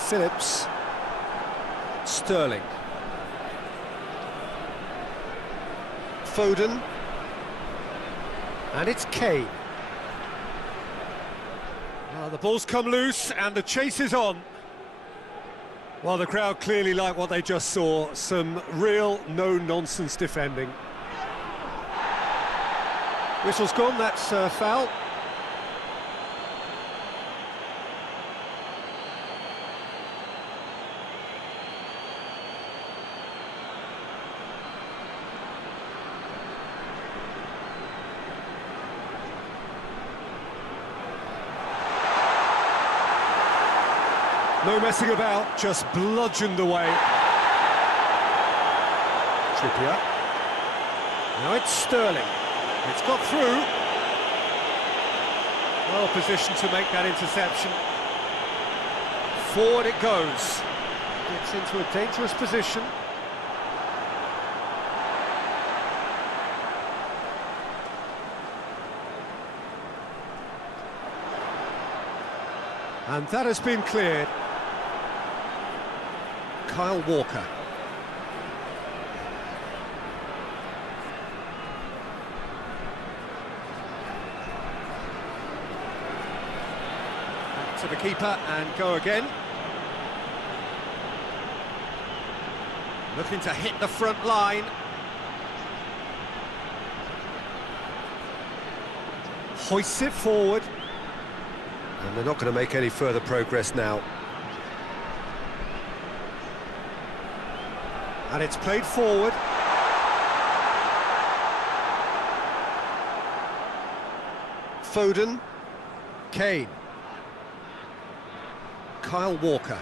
Phillips. Sterling. Foden. And it's Kane. Well, the ball's come loose and the chase is on. Well, the crowd clearly like what they just saw. Some real no-nonsense defending. Whistle's gone, that's a foul. No messing about, just bludgeoned away. Trippier. Now it's Sterling. It's got through. Well positioned to make that interception. Forward it goes. Gets into a dangerous position. And that has been cleared. Kyle Walker. Back to the keeper and go again. Looking to hit the front line. Hoists it forward. And they're not going to make any further progress now. And it's played forward. Foden. Kane. Kyle Walker.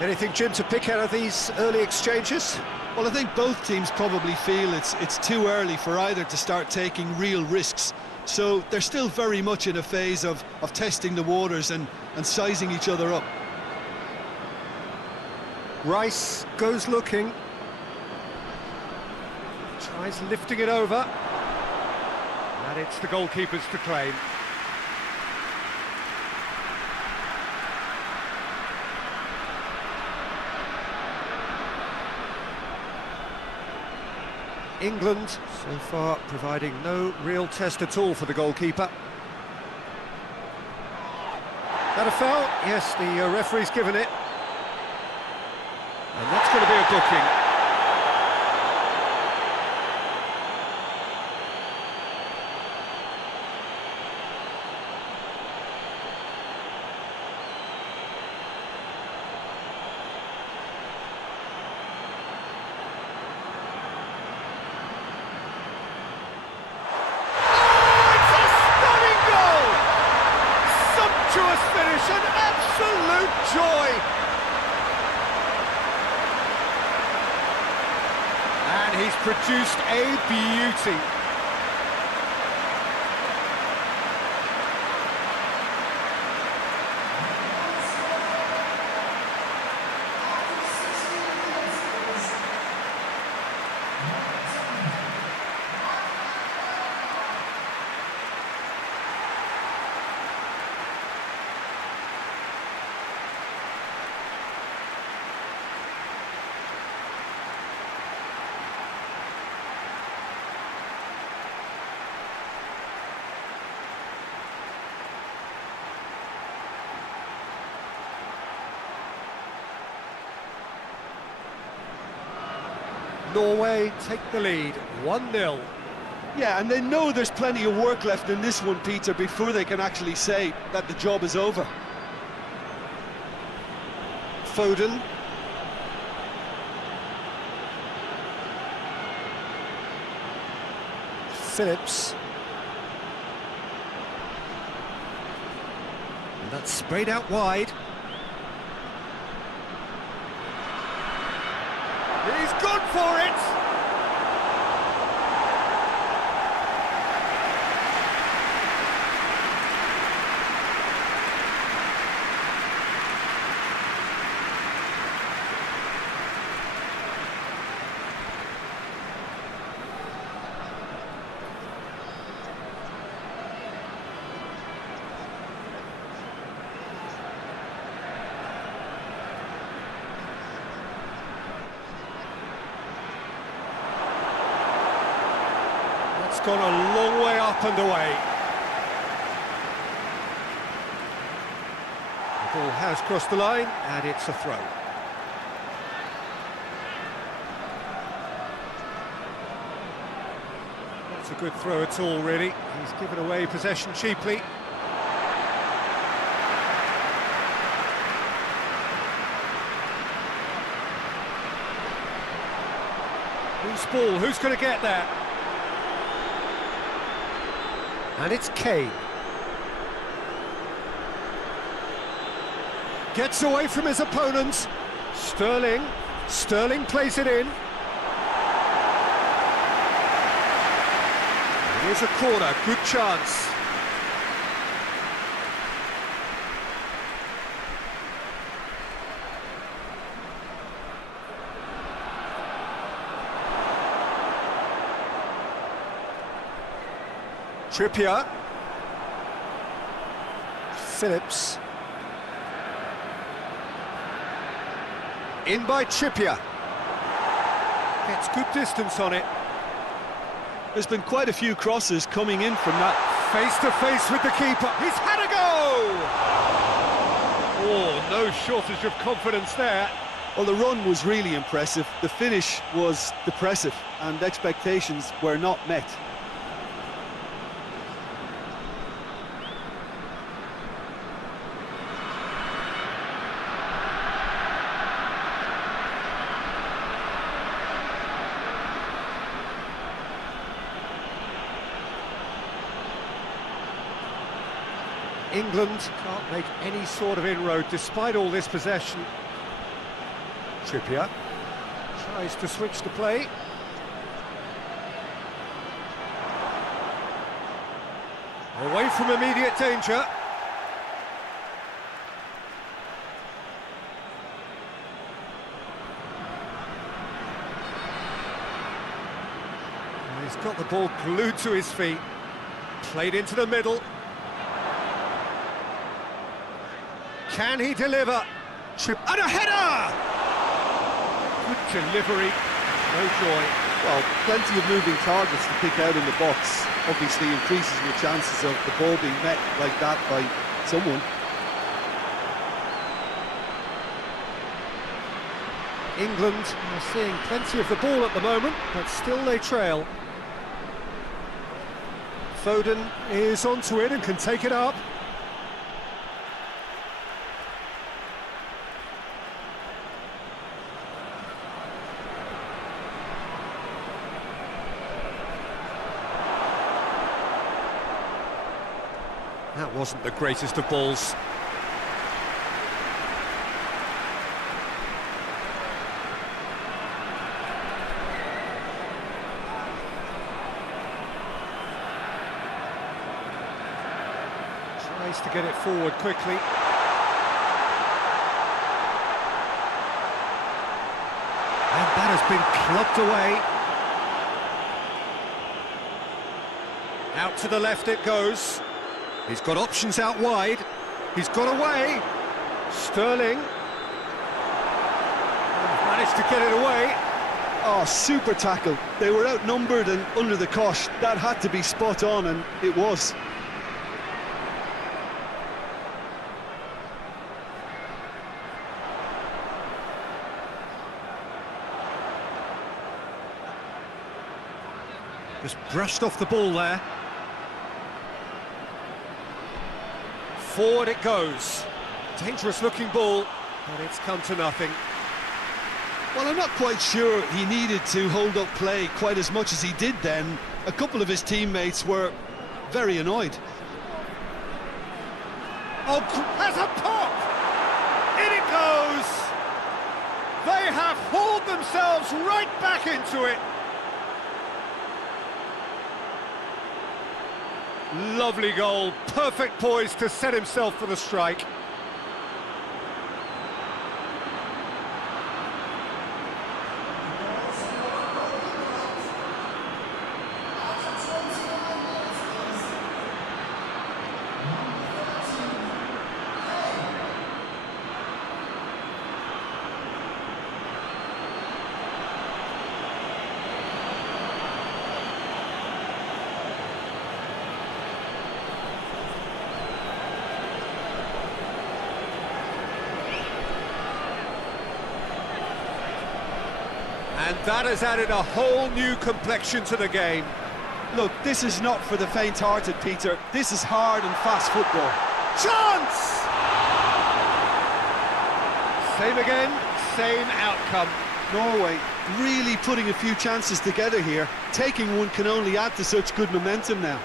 Anything, Jim, to pick out of these early exchanges? Well, I think both teams probably feel it's too early for either to start taking real risks. So they're still very much in a phase of testing the waters and sizing each other up. Rice goes looking. Tries lifting it over. And it's the goalkeepers to claim. England, so far, providing no real test at all for the goalkeeper. That a foul? Yes, the referee's given it. And that's going to be a booking. Finish, an absolute joy. And he's produced a beauty. Norway take the lead, 1-0. Yeah, and they know there's plenty of work left in this one, Peter, before they can actually say that the job is over. Foden. Phillips. And that's sprayed out wide. He's gone for it! It's gone a long way up and away. The ball has crossed the line, and it's a throw. Not a good throw at all, really. He's given away possession cheaply. Who's ball? Who's going to get there? And it's Kane. Gets away from his opponents. Sterling plays it in. Here's a corner, good chance. Trippier. Phillips. In by Trippier. Gets good distance on it. There's been quite a few crosses coming in from that. Face to face with the keeper. He's had a go! Oh, no shortage of confidence there. Well, the run was really impressive. The finish was depressive, and expectations were not met. England can't make any sort of inroad despite all this possession. Trippier tries to switch the play. Away from immediate danger. He's got the ball glued to his feet. Played into the middle. Can he deliver? Chip and a header! Good delivery, no joy. Well, plenty of moving targets to pick out in the box. Obviously increases the chances of the ball being met like that by someone. England are seeing plenty of the ball at the moment, but still they trail. Foden is onto it and can take it up. That wasn't the greatest of balls. Tries to get it forward quickly. And that has been clubbed away. Out to the left it goes. He's got options out wide. He's got away. Sterling. Managed to get it away. Oh, super tackle. They were outnumbered and under the cosh. That had to be spot on, and it was. Just brushed off the ball there. Forward it goes. Dangerous looking ball, but it's come to nothing. Well, I'm not quite sure he needed to hold up play quite as much as he did then. A couple of his teammates were very annoyed. Oh, has a pop! In it goes! They have hauled themselves right back into it. Lovely goal, perfect poise to set himself for the strike. And that has added a whole new complexion to the game. Look, this is not for the faint-hearted, Peter. This is hard and fast football. Chance! Same again, same outcome. Norway really putting a few chances together here. Taking one can only add to such good momentum now.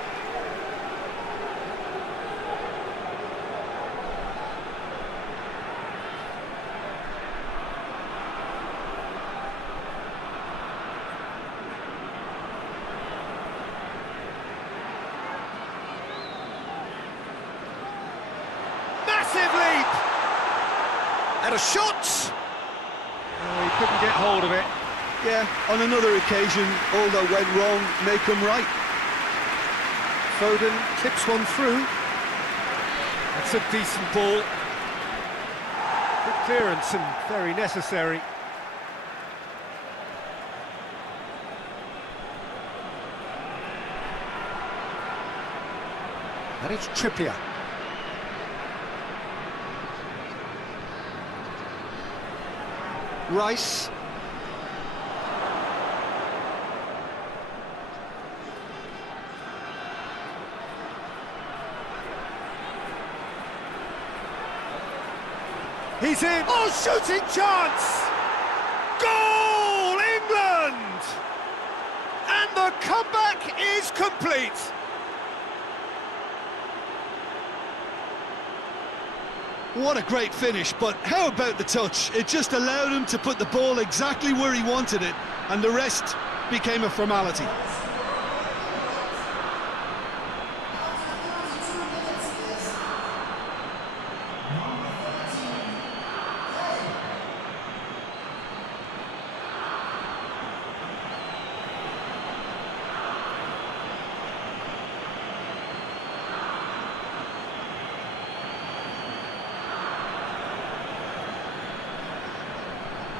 Massive leap! And a shot! Oh, he couldn't get hold of it. Yeah, on another occasion, all that went wrong may come right. Foden clips one through. That's a decent ball. Good clearance and very necessary. And it's Trippier. Rice. He's in. Oh, shooting chance! Goal, England! And the comeback is complete. What a great finish, but how about the touch? It just allowed him to put the ball exactly where he wanted it, and the rest became a formality.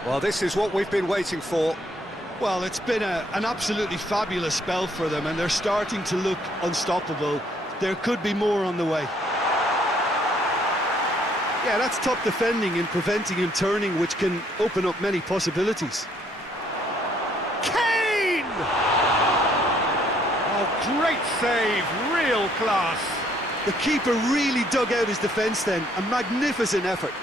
Well, this is what we've been waiting for. Well, it's been an absolutely fabulous spell for them, and they're starting to look unstoppable. There could be more on the way. Yeah, that's top defending and preventing him turning, which can open up many possibilities. Kane! Oh, great save, real class. The keeper really dug out his defence then, a magnificent effort.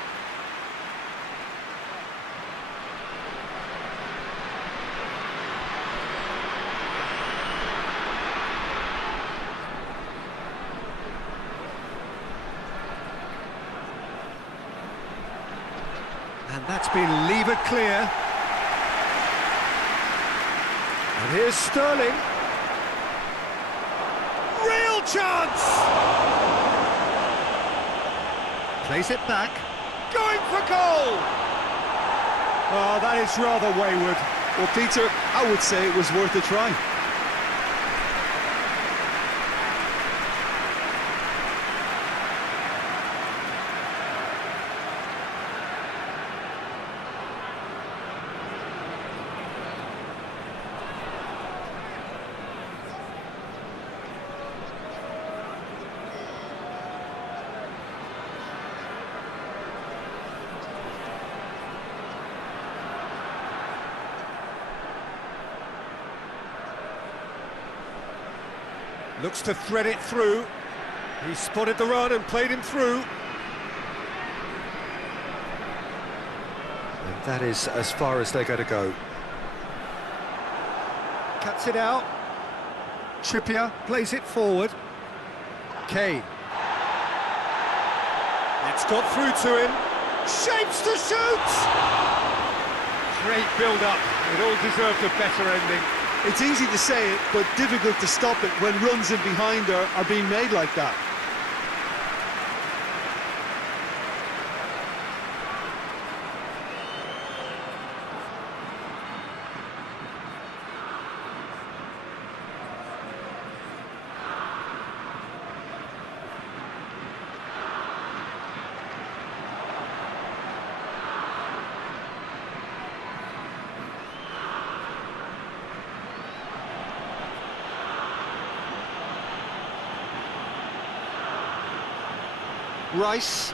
And that's been levered clear. And here's Sterling. Real chance! Plays it back. Going for goal! Oh, that is rather wayward. Well, Peter, I would say it was worth a try. Looks to thread it through. He spotted the run and played him through. And that is as far as they're going to go. Cuts it out. Trippier plays it forward. Kane. It's got through to him. Shapes to shoot! Great build-up. It all deserved a better ending. It's easy to say it, but difficult to stop it when runs in behind are being made like that. Rice.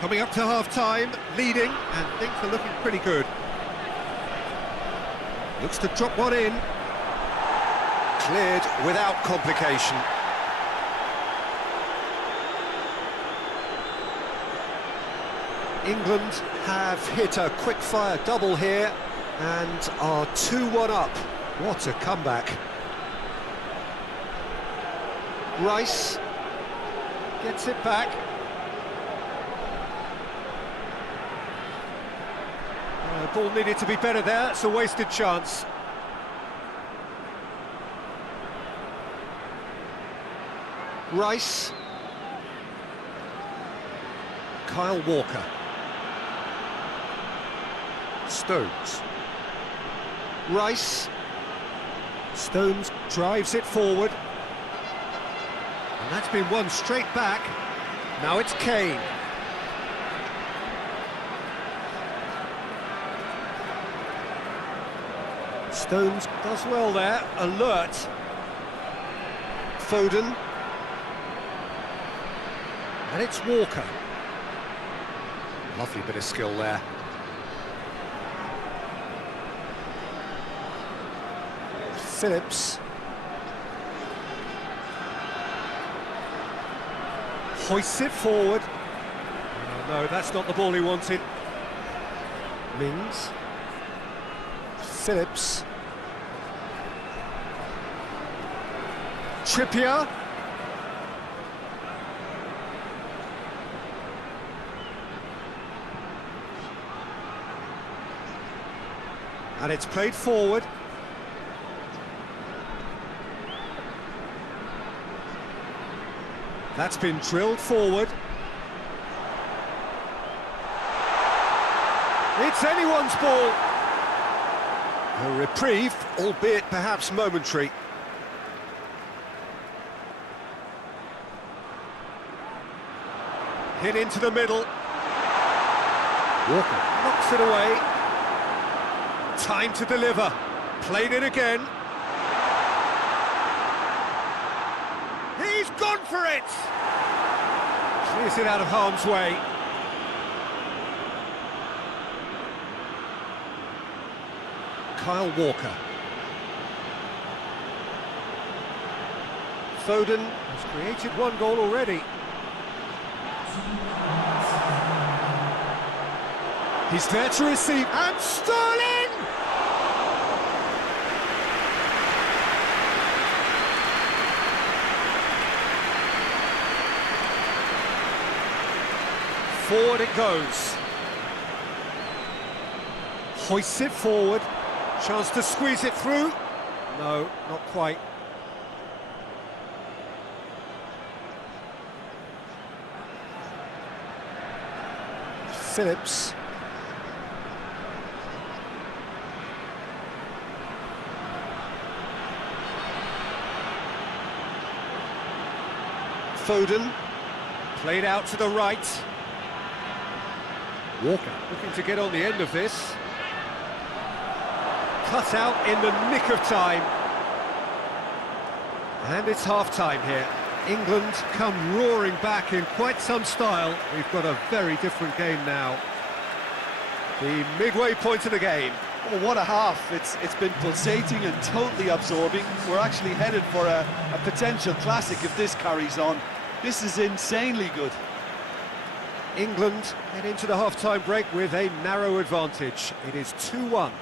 Coming up to half-time, leading, and things are looking pretty good. Looks to drop one in. Cleared without complication. England have hit a quick-fire double here and are 2-1 up. What a comeback. Rice gets it back. The ball needed to be better there, it's a wasted chance. Rice. Kyle Walker. Stones. Rice. Stones drives it forward. And that's been won straight back. Now it's Kane. Stones does well there, alert. Foden. And it's Walker. Lovely bit of skill there. Phillips. Hoists it forward. Oh, no, that's not the ball he wanted. Mings. Phillips. Trippier. And it's played forward. That's been drilled forward. It's anyone's ball. A reprieve, albeit perhaps momentary. Hit into the middle. Walker knocks it away. Time to deliver. Played it again. He's gone for it! Clears it out of harm's way. Kyle Walker. Foden has created one goal already. He's there to receive, and Sterling! Forward it goes. Hoists it forward. Chance to squeeze it through. No, not quite. Phillips. Foden. Played out to the right. Walker looking to get on the end of this. Cut out in the nick of time. And it's half-time here. England come roaring back in quite some style. We've got a very different game now. The midway point of the game. Oh, what a half. It's been pulsating and totally absorbing. We're actually headed for a potential classic if this carries on. This is insanely good. England head into the half-time break with a narrow advantage. It is 2-1.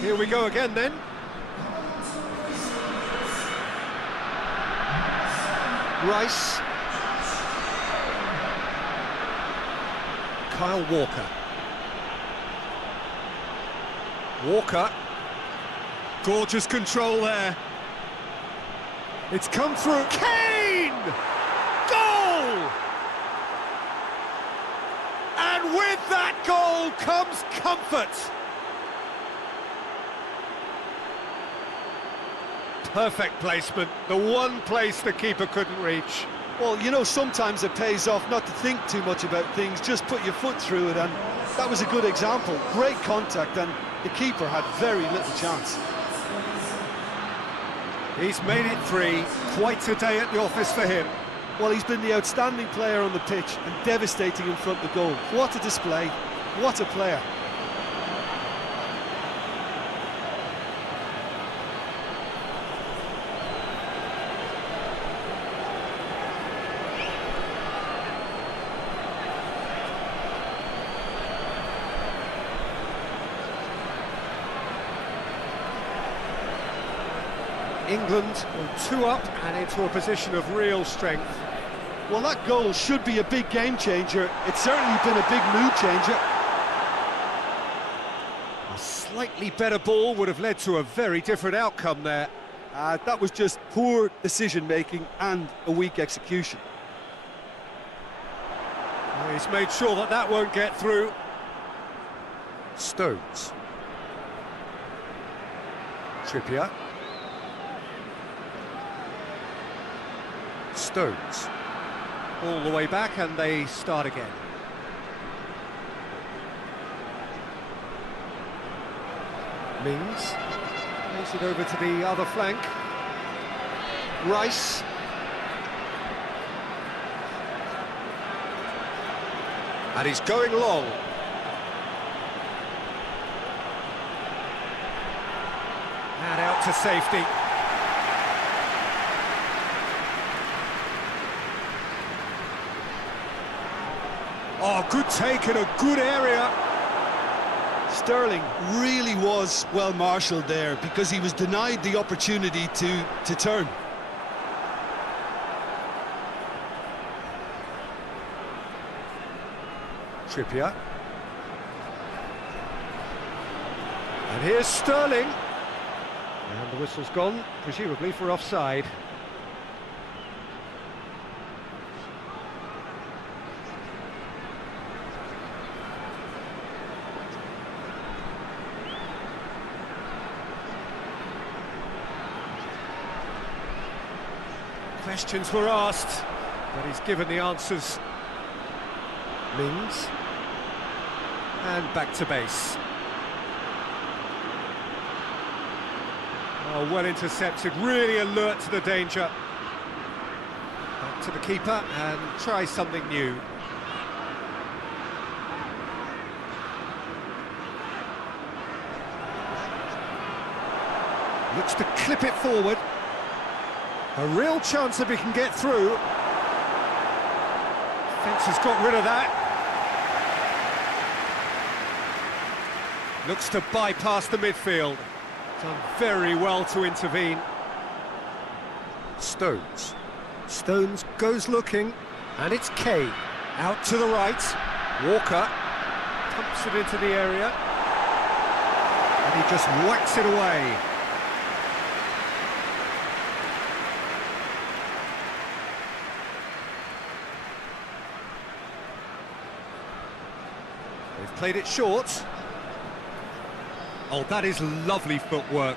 Here we go again then. Rice. Kyle Walker. Walker. Gorgeous control there. It's come through. Kane! Goal! And with that goal comes comfort. Perfect placement, the one place the keeper couldn't reach. Well, you know, sometimes it pays off not to think too much about things, just put your foot through it, and that was a good example. Great contact, and the keeper had very little chance. He's made it 3, quite a day at the office for him. Well, he's been the outstanding player on the pitch and devastating in front of goal. What a display, what a player. England will 2 up and into a position of real strength. Well, that goal should be a big game changer. It's certainly been a big mood changer. A slightly better ball would have led to a very different outcome there. That was just poor decision-making and a weak execution. He's made sure that that won't get through. Stones. Trippier. Stones. All the way back and they start again. Mings. Plays it over to the other flank. Rice. And he's going long. And out to safety. Oh, good take in a good area. Sterling really was well marshalled there because he was denied the opportunity to turn. Trippier. And here's Sterling. And the whistle's gone, presumably for offside. Questions were asked, but he's given the answers. Mings. And back to base. Oh, well intercepted, really alert to the danger. Back to the keeper and try something new. Looks to clip it forward. A real chance if he can get through. Fence has got rid of that. Looks to bypass the midfield. Done very well to intervene. Stones. Stones goes looking, and it's Kane. Out to the right. Walker pumps it into the area. And he just whacks it away. They've played it short. Oh, that is lovely footwork.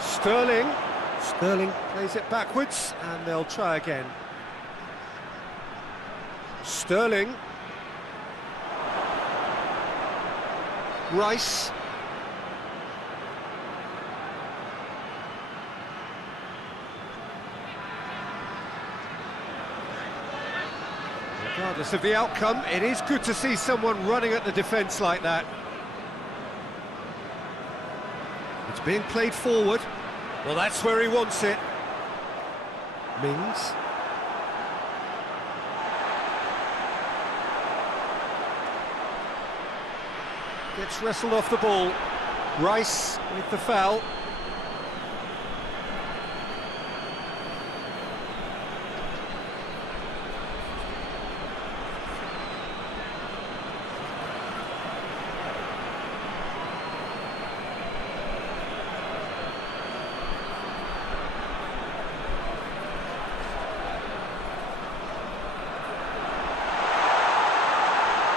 Sterling. Sterling plays it backwards, and they'll try again. Sterling. Rice. Regardless of the outcome, it is good to see someone running at the defence like that. It's being played forward. Well, that's where he wants it. Mings. Gets wrestled off the ball. Rice with the foul.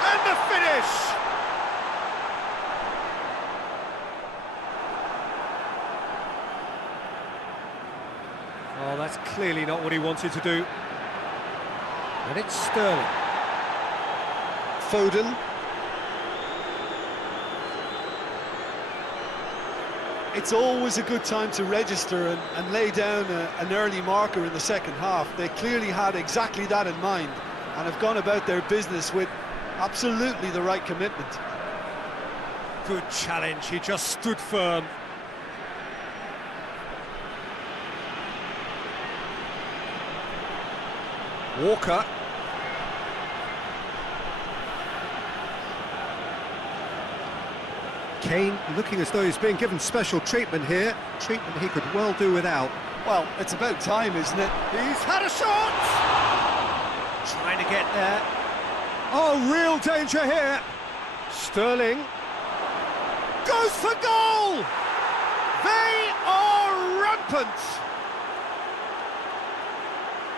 And the finish! Oh, that's clearly not what he wanted to do. And it's Sterling. Foden. It's always a good time to register and lay down an early marker in the second half. They clearly had exactly that in mind and have gone about their business with absolutely the right commitment. Good challenge, he just stood firm. Walker. Kane looking as though he's being given special treatment here. Treatment he could well do without. Well, it's about time, isn't it? He's had a shot! Trying to get there. Oh, real danger here. Sterling. Goes for goal! They are rampant!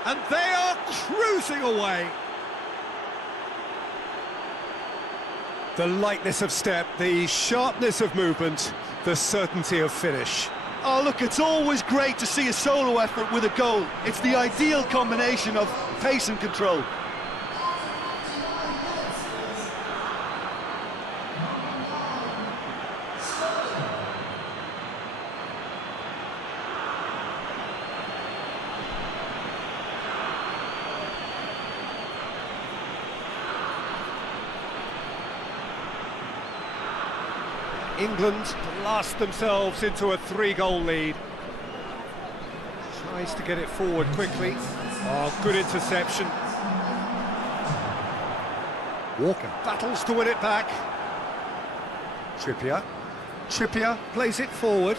And they are cruising away. The lightness of step, the sharpness of movement, the certainty of finish. Oh, look, it's always great to see a solo effort with a goal. It's the ideal combination of pace and control. England blast themselves into a 3-goal lead. Tries to get it forward quickly. Oh, good interception. Walker battles to win it back. Trippier. Trippier plays it forward.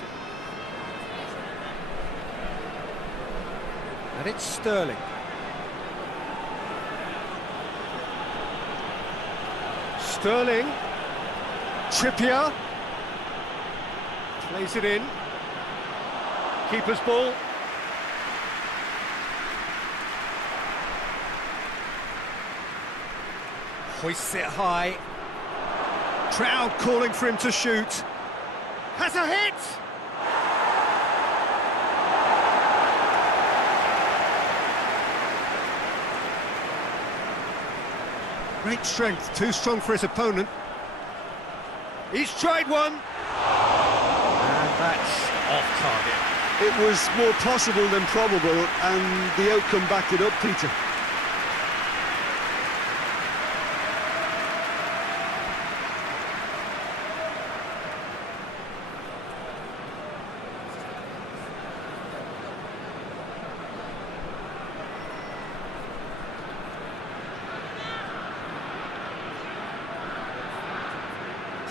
And it's Sterling. Sterling. Trippier. Plays it in. Keeper's ball. Hoists it high. Crowd calling for him to shoot. Has a hit! Great strength, too strong for his opponent. He's tried one. And that's off target. It was more possible than probable, and the outcome backed it up, Peter.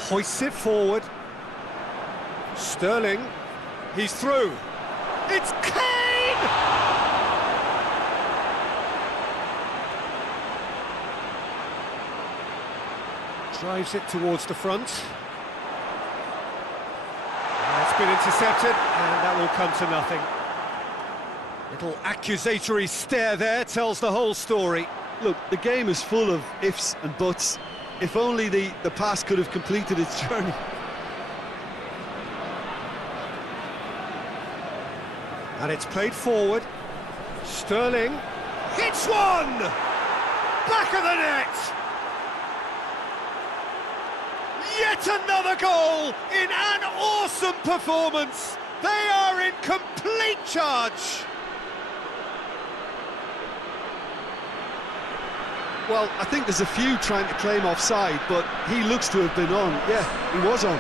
Hoists it forward. Sterling. He's through. It's Kane! Drives it towards the front. It's been intercepted, and that will come to nothing. Little accusatory stare there tells the whole story. Look, the game is full of ifs and buts. If only the pass could have completed its journey. And it's played forward. Sterling hits one! Back of the net! Yet another goal in an awesome performance! They are in complete charge! Well, I think there's a few trying to claim offside, but he looks to have been on. Yeah, he was on.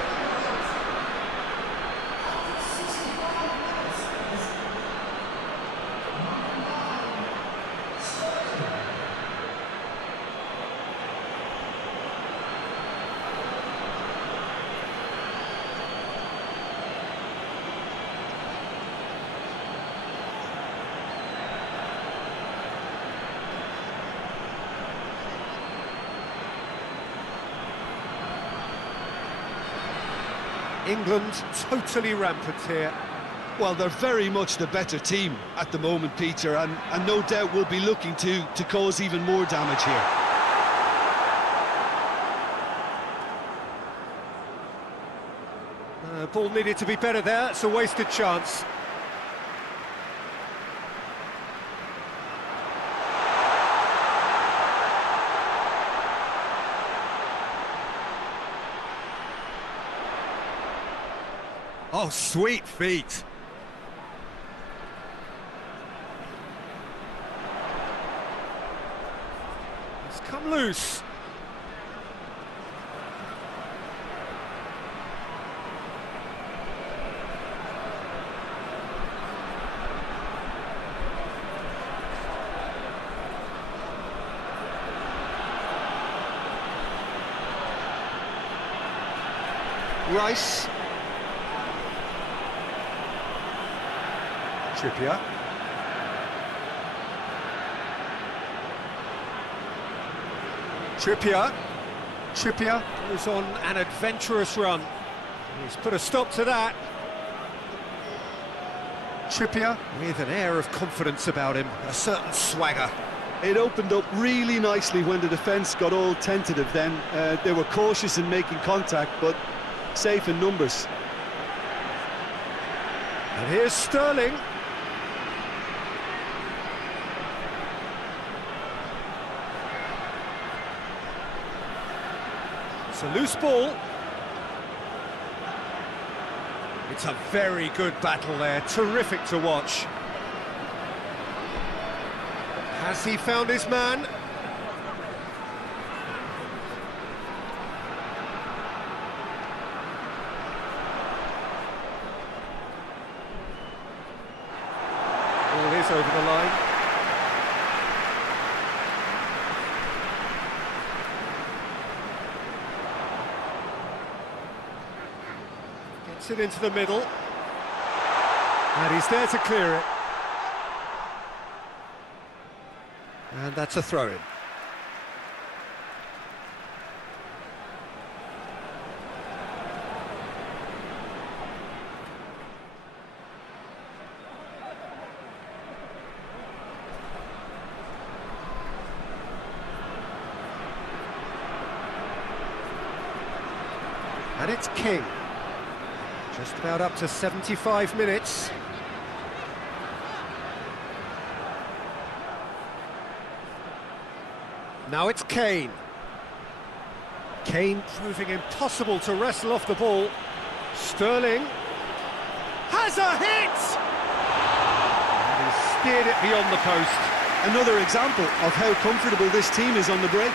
England totally rampant here. Well, they're very much the better team at the moment, Peter, and no doubt will be looking to cause even more damage here. Ball needed to be better there, it's a wasted chance. Oh, sweet feet. It's come loose. Rice. Trippier. Trippier goes on an adventurous run. He's put a stop to that. Trippier with an air of confidence about him, a certain swagger. It opened up really nicely when the defence got all tentative then. They were cautious in making contact, but safe in numbers. And here's Sterling. It's a loose ball. It's a very good battle there, terrific to watch. Has he found his man? Ball is over the line. Gets it into the middle. And he's there to clear it. And that's a throw-in. And it's King. Just about up to 75 minutes. Now it's Kane. Kane proving impossible to wrestle off the ball. Sterling has a hit! And he steered it beyond the post. Another example of how comfortable this team is on the break.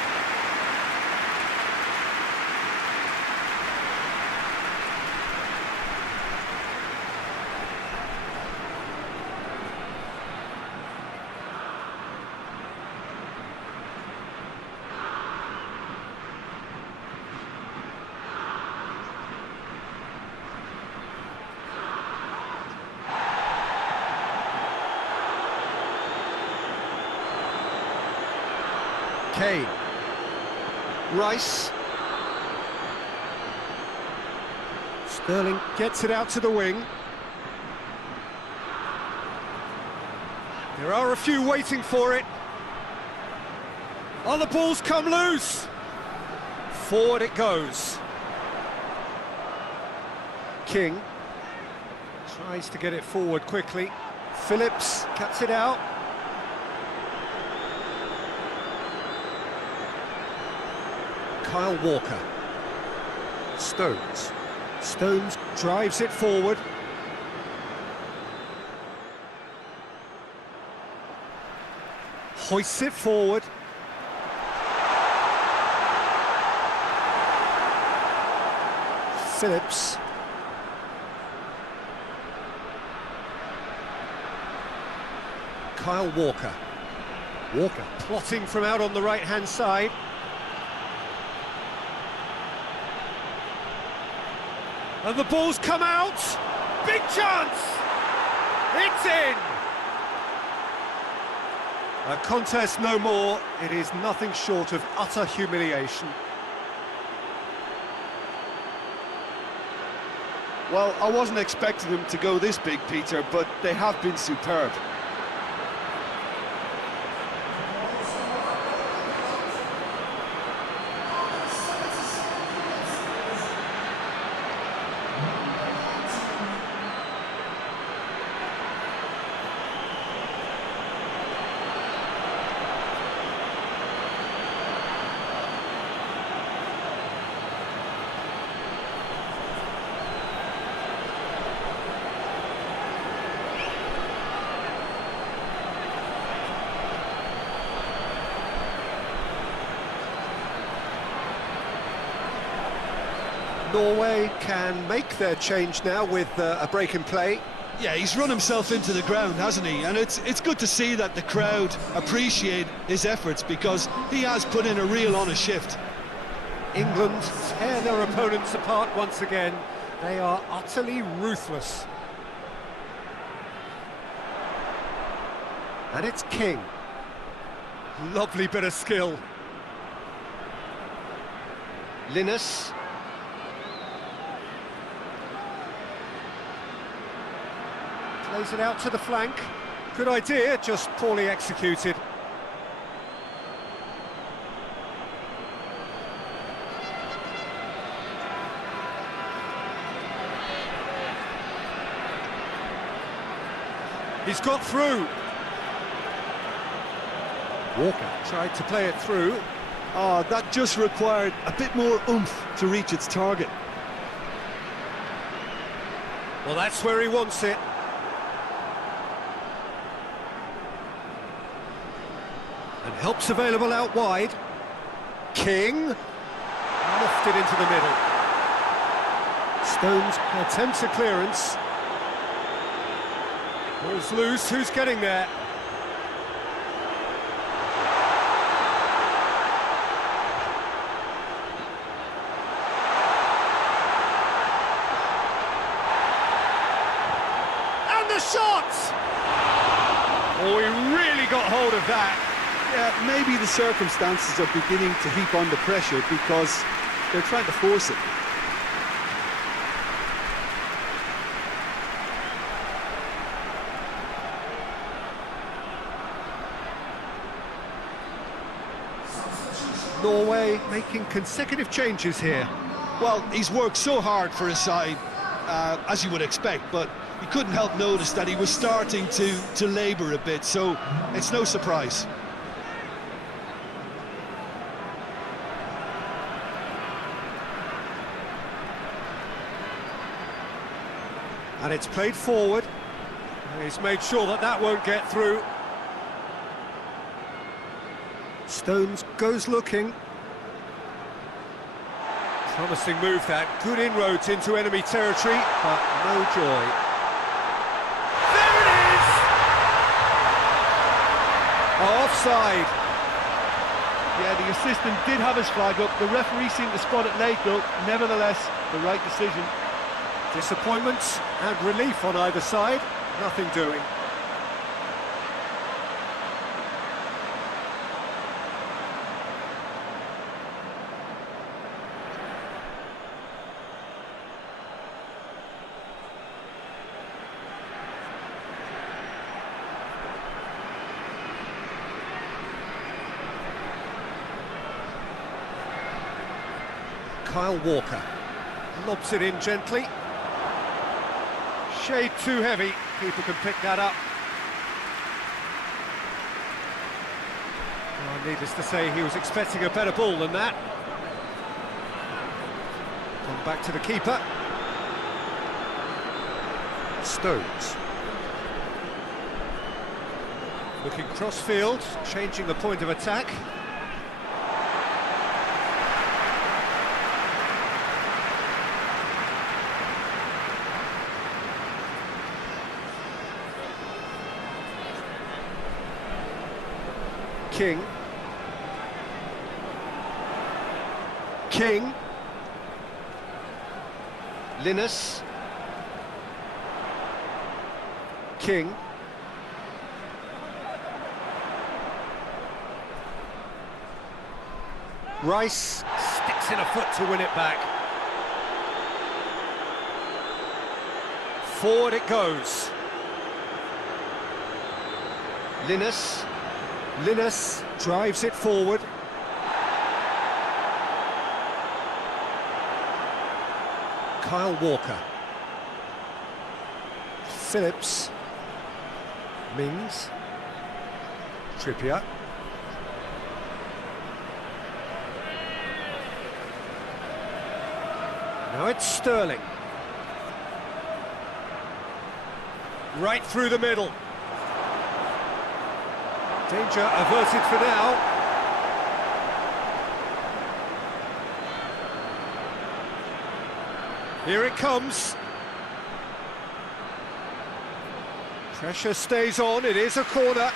Kane. Rice. Sterling gets it out to the wing. There are a few waiting for it. Oh, the ball's come loose. Forward it goes. King tries to get it forward quickly. Phillips cuts it out. Kyle Walker. Stones. Stones drives it forward. Hoists it forward. Phillips. Kyle Walker. Walker plotting from out on the right-hand side. And the ball's come out! Big chance! It's in! A contest no more. It is nothing short of utter humiliation. Well, I wasn't expecting them to go this big, Peter, but they have been superb. Norway can make their change now with a break in play. Yeah, he's run himself into the ground, hasn't he? And it's good to see that the crowd appreciate his efforts, because he has put in a real honest shift. England tear their opponents apart once again. They are utterly ruthless. And it's King. Lovely bit of skill. Linus. Plays it out to the flank. Good idea, just poorly executed. He's got through. Walker tried to play it through. Oh, that just required a bit more oomph to reach its target. Well, that's where he wants it. And help's available out wide. King. Lofted into the middle. Stones attempts a clearance. Ball's loose, who's getting there? And the shot! Oh, he really got hold of that. Yeah, maybe the circumstances are beginning to heap on the pressure because they're trying to force it. Norway making consecutive changes here. Well, he's worked so hard for his side, as you would expect, but you couldn't help notice that he was starting to labour a bit, so it's no surprise. And it's played forward. He's made sure that that won't get through. Stones goes looking. Promising move that. Good inroads into enemy territory, but no joy. There it is! Offside. Yeah, the assistant did have his flag up. The referee seemed to spot it late, though. Nevertheless, the right decision. Disappointments and relief on either side. Nothing doing. Kyle Walker lobs it in gently. Shade too heavy, keeper can pick that up. Well, needless to say, he was expecting a better ball than that. Gone back to the keeper. Stones. Looking cross-field, changing the point of attack. King. King. Linus. King. Rice sticks in a foot to win it back. Forward it goes. Linus drives it forward. Kyle Walker. Phillips. Mings. Trippier. Now it's Sterling. Right through the middle. Danger averted for now. Here it comes. Pressure stays on, it is a corner.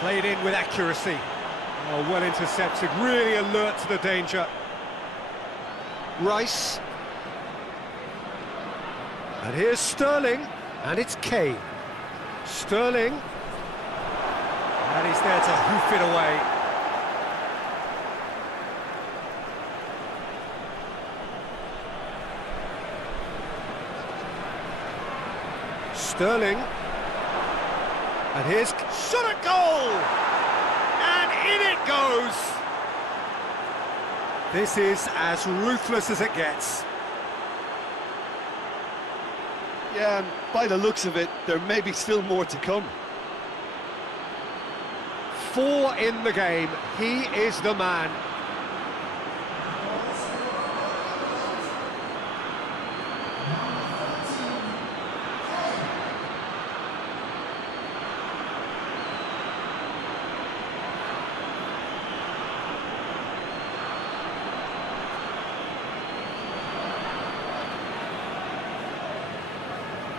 Played in with accuracy. Oh, well intercepted, really alert to the danger. Rice. And here's Sterling, and it's Kane. Sterling. And he's there to hoof it away. Sterling. And here's shot at goal! And in it goes! This is as ruthless as it gets. Yeah, and by the looks of it, there may be still more to come. 4 in the game, he is the man.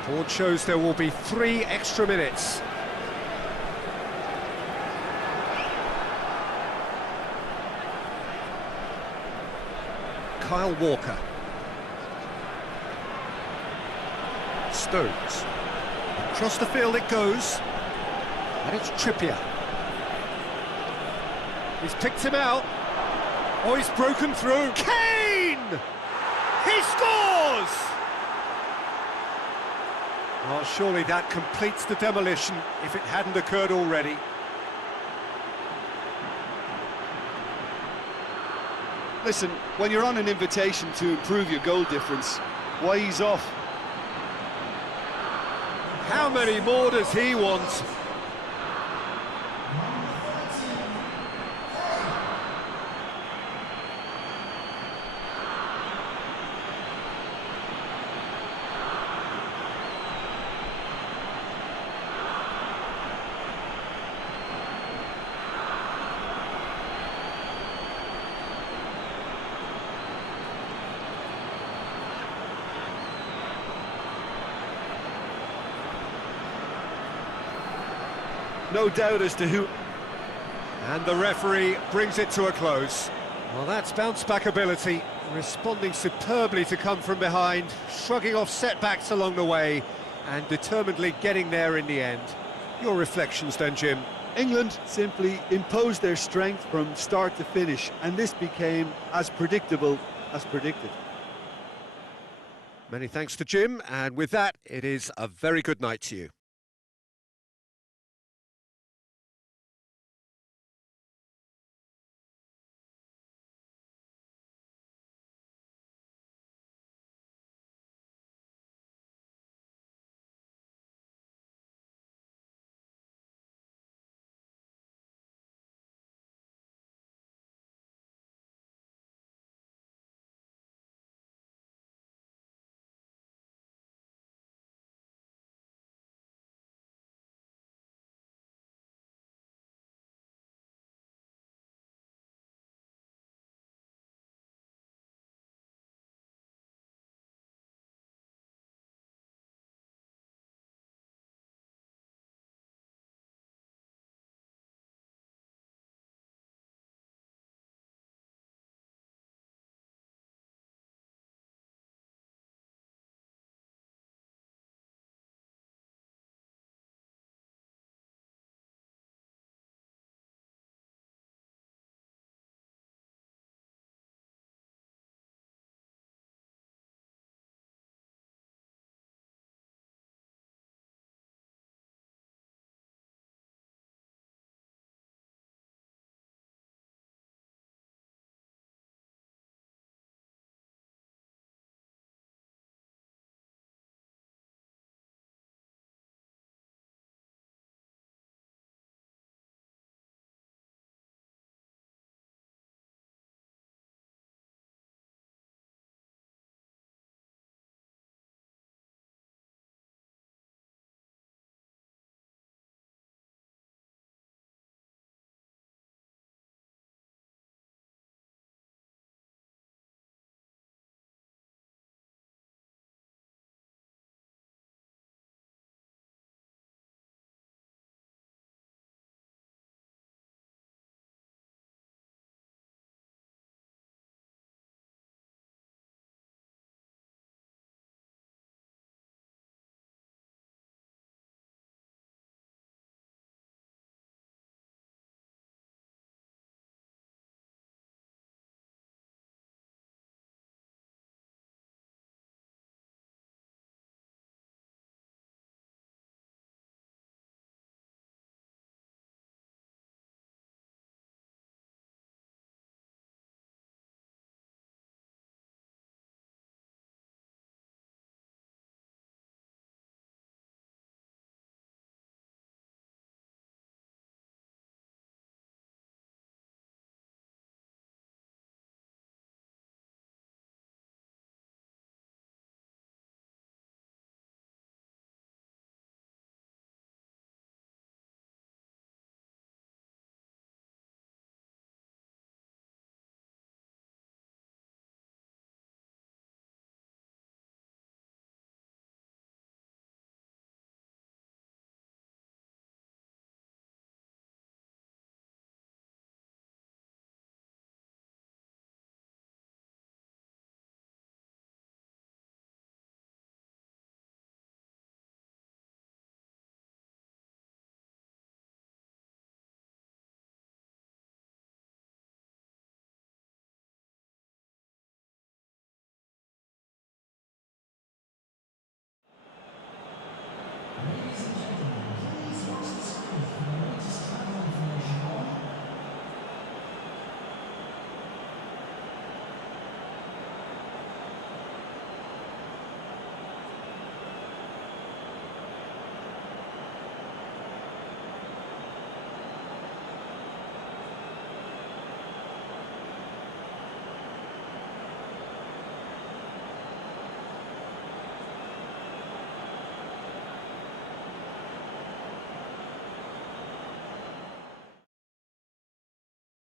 Board shows there will be 3 extra minutes. Kyle Walker. Stones. Across the field it goes. And it's Trippier. He's picked him out. Oh, he's broken through. Kane! He scores! Well, surely that completes the demolition if it hadn't occurred already. Listen, when you're on an invitation to improve your goal difference, why ease off? How many more does he want? No doubt as to who... And the referee brings it to a close. Well, that's bounce-back ability, responding superbly to come from behind, shrugging off setbacks along the way, and determinedly getting there in the end. Your reflections then, Jim? England simply imposed their strength from start to finish, and this became as predictable as predicted. Many thanks to Jim, and with that, it is a very good night to you.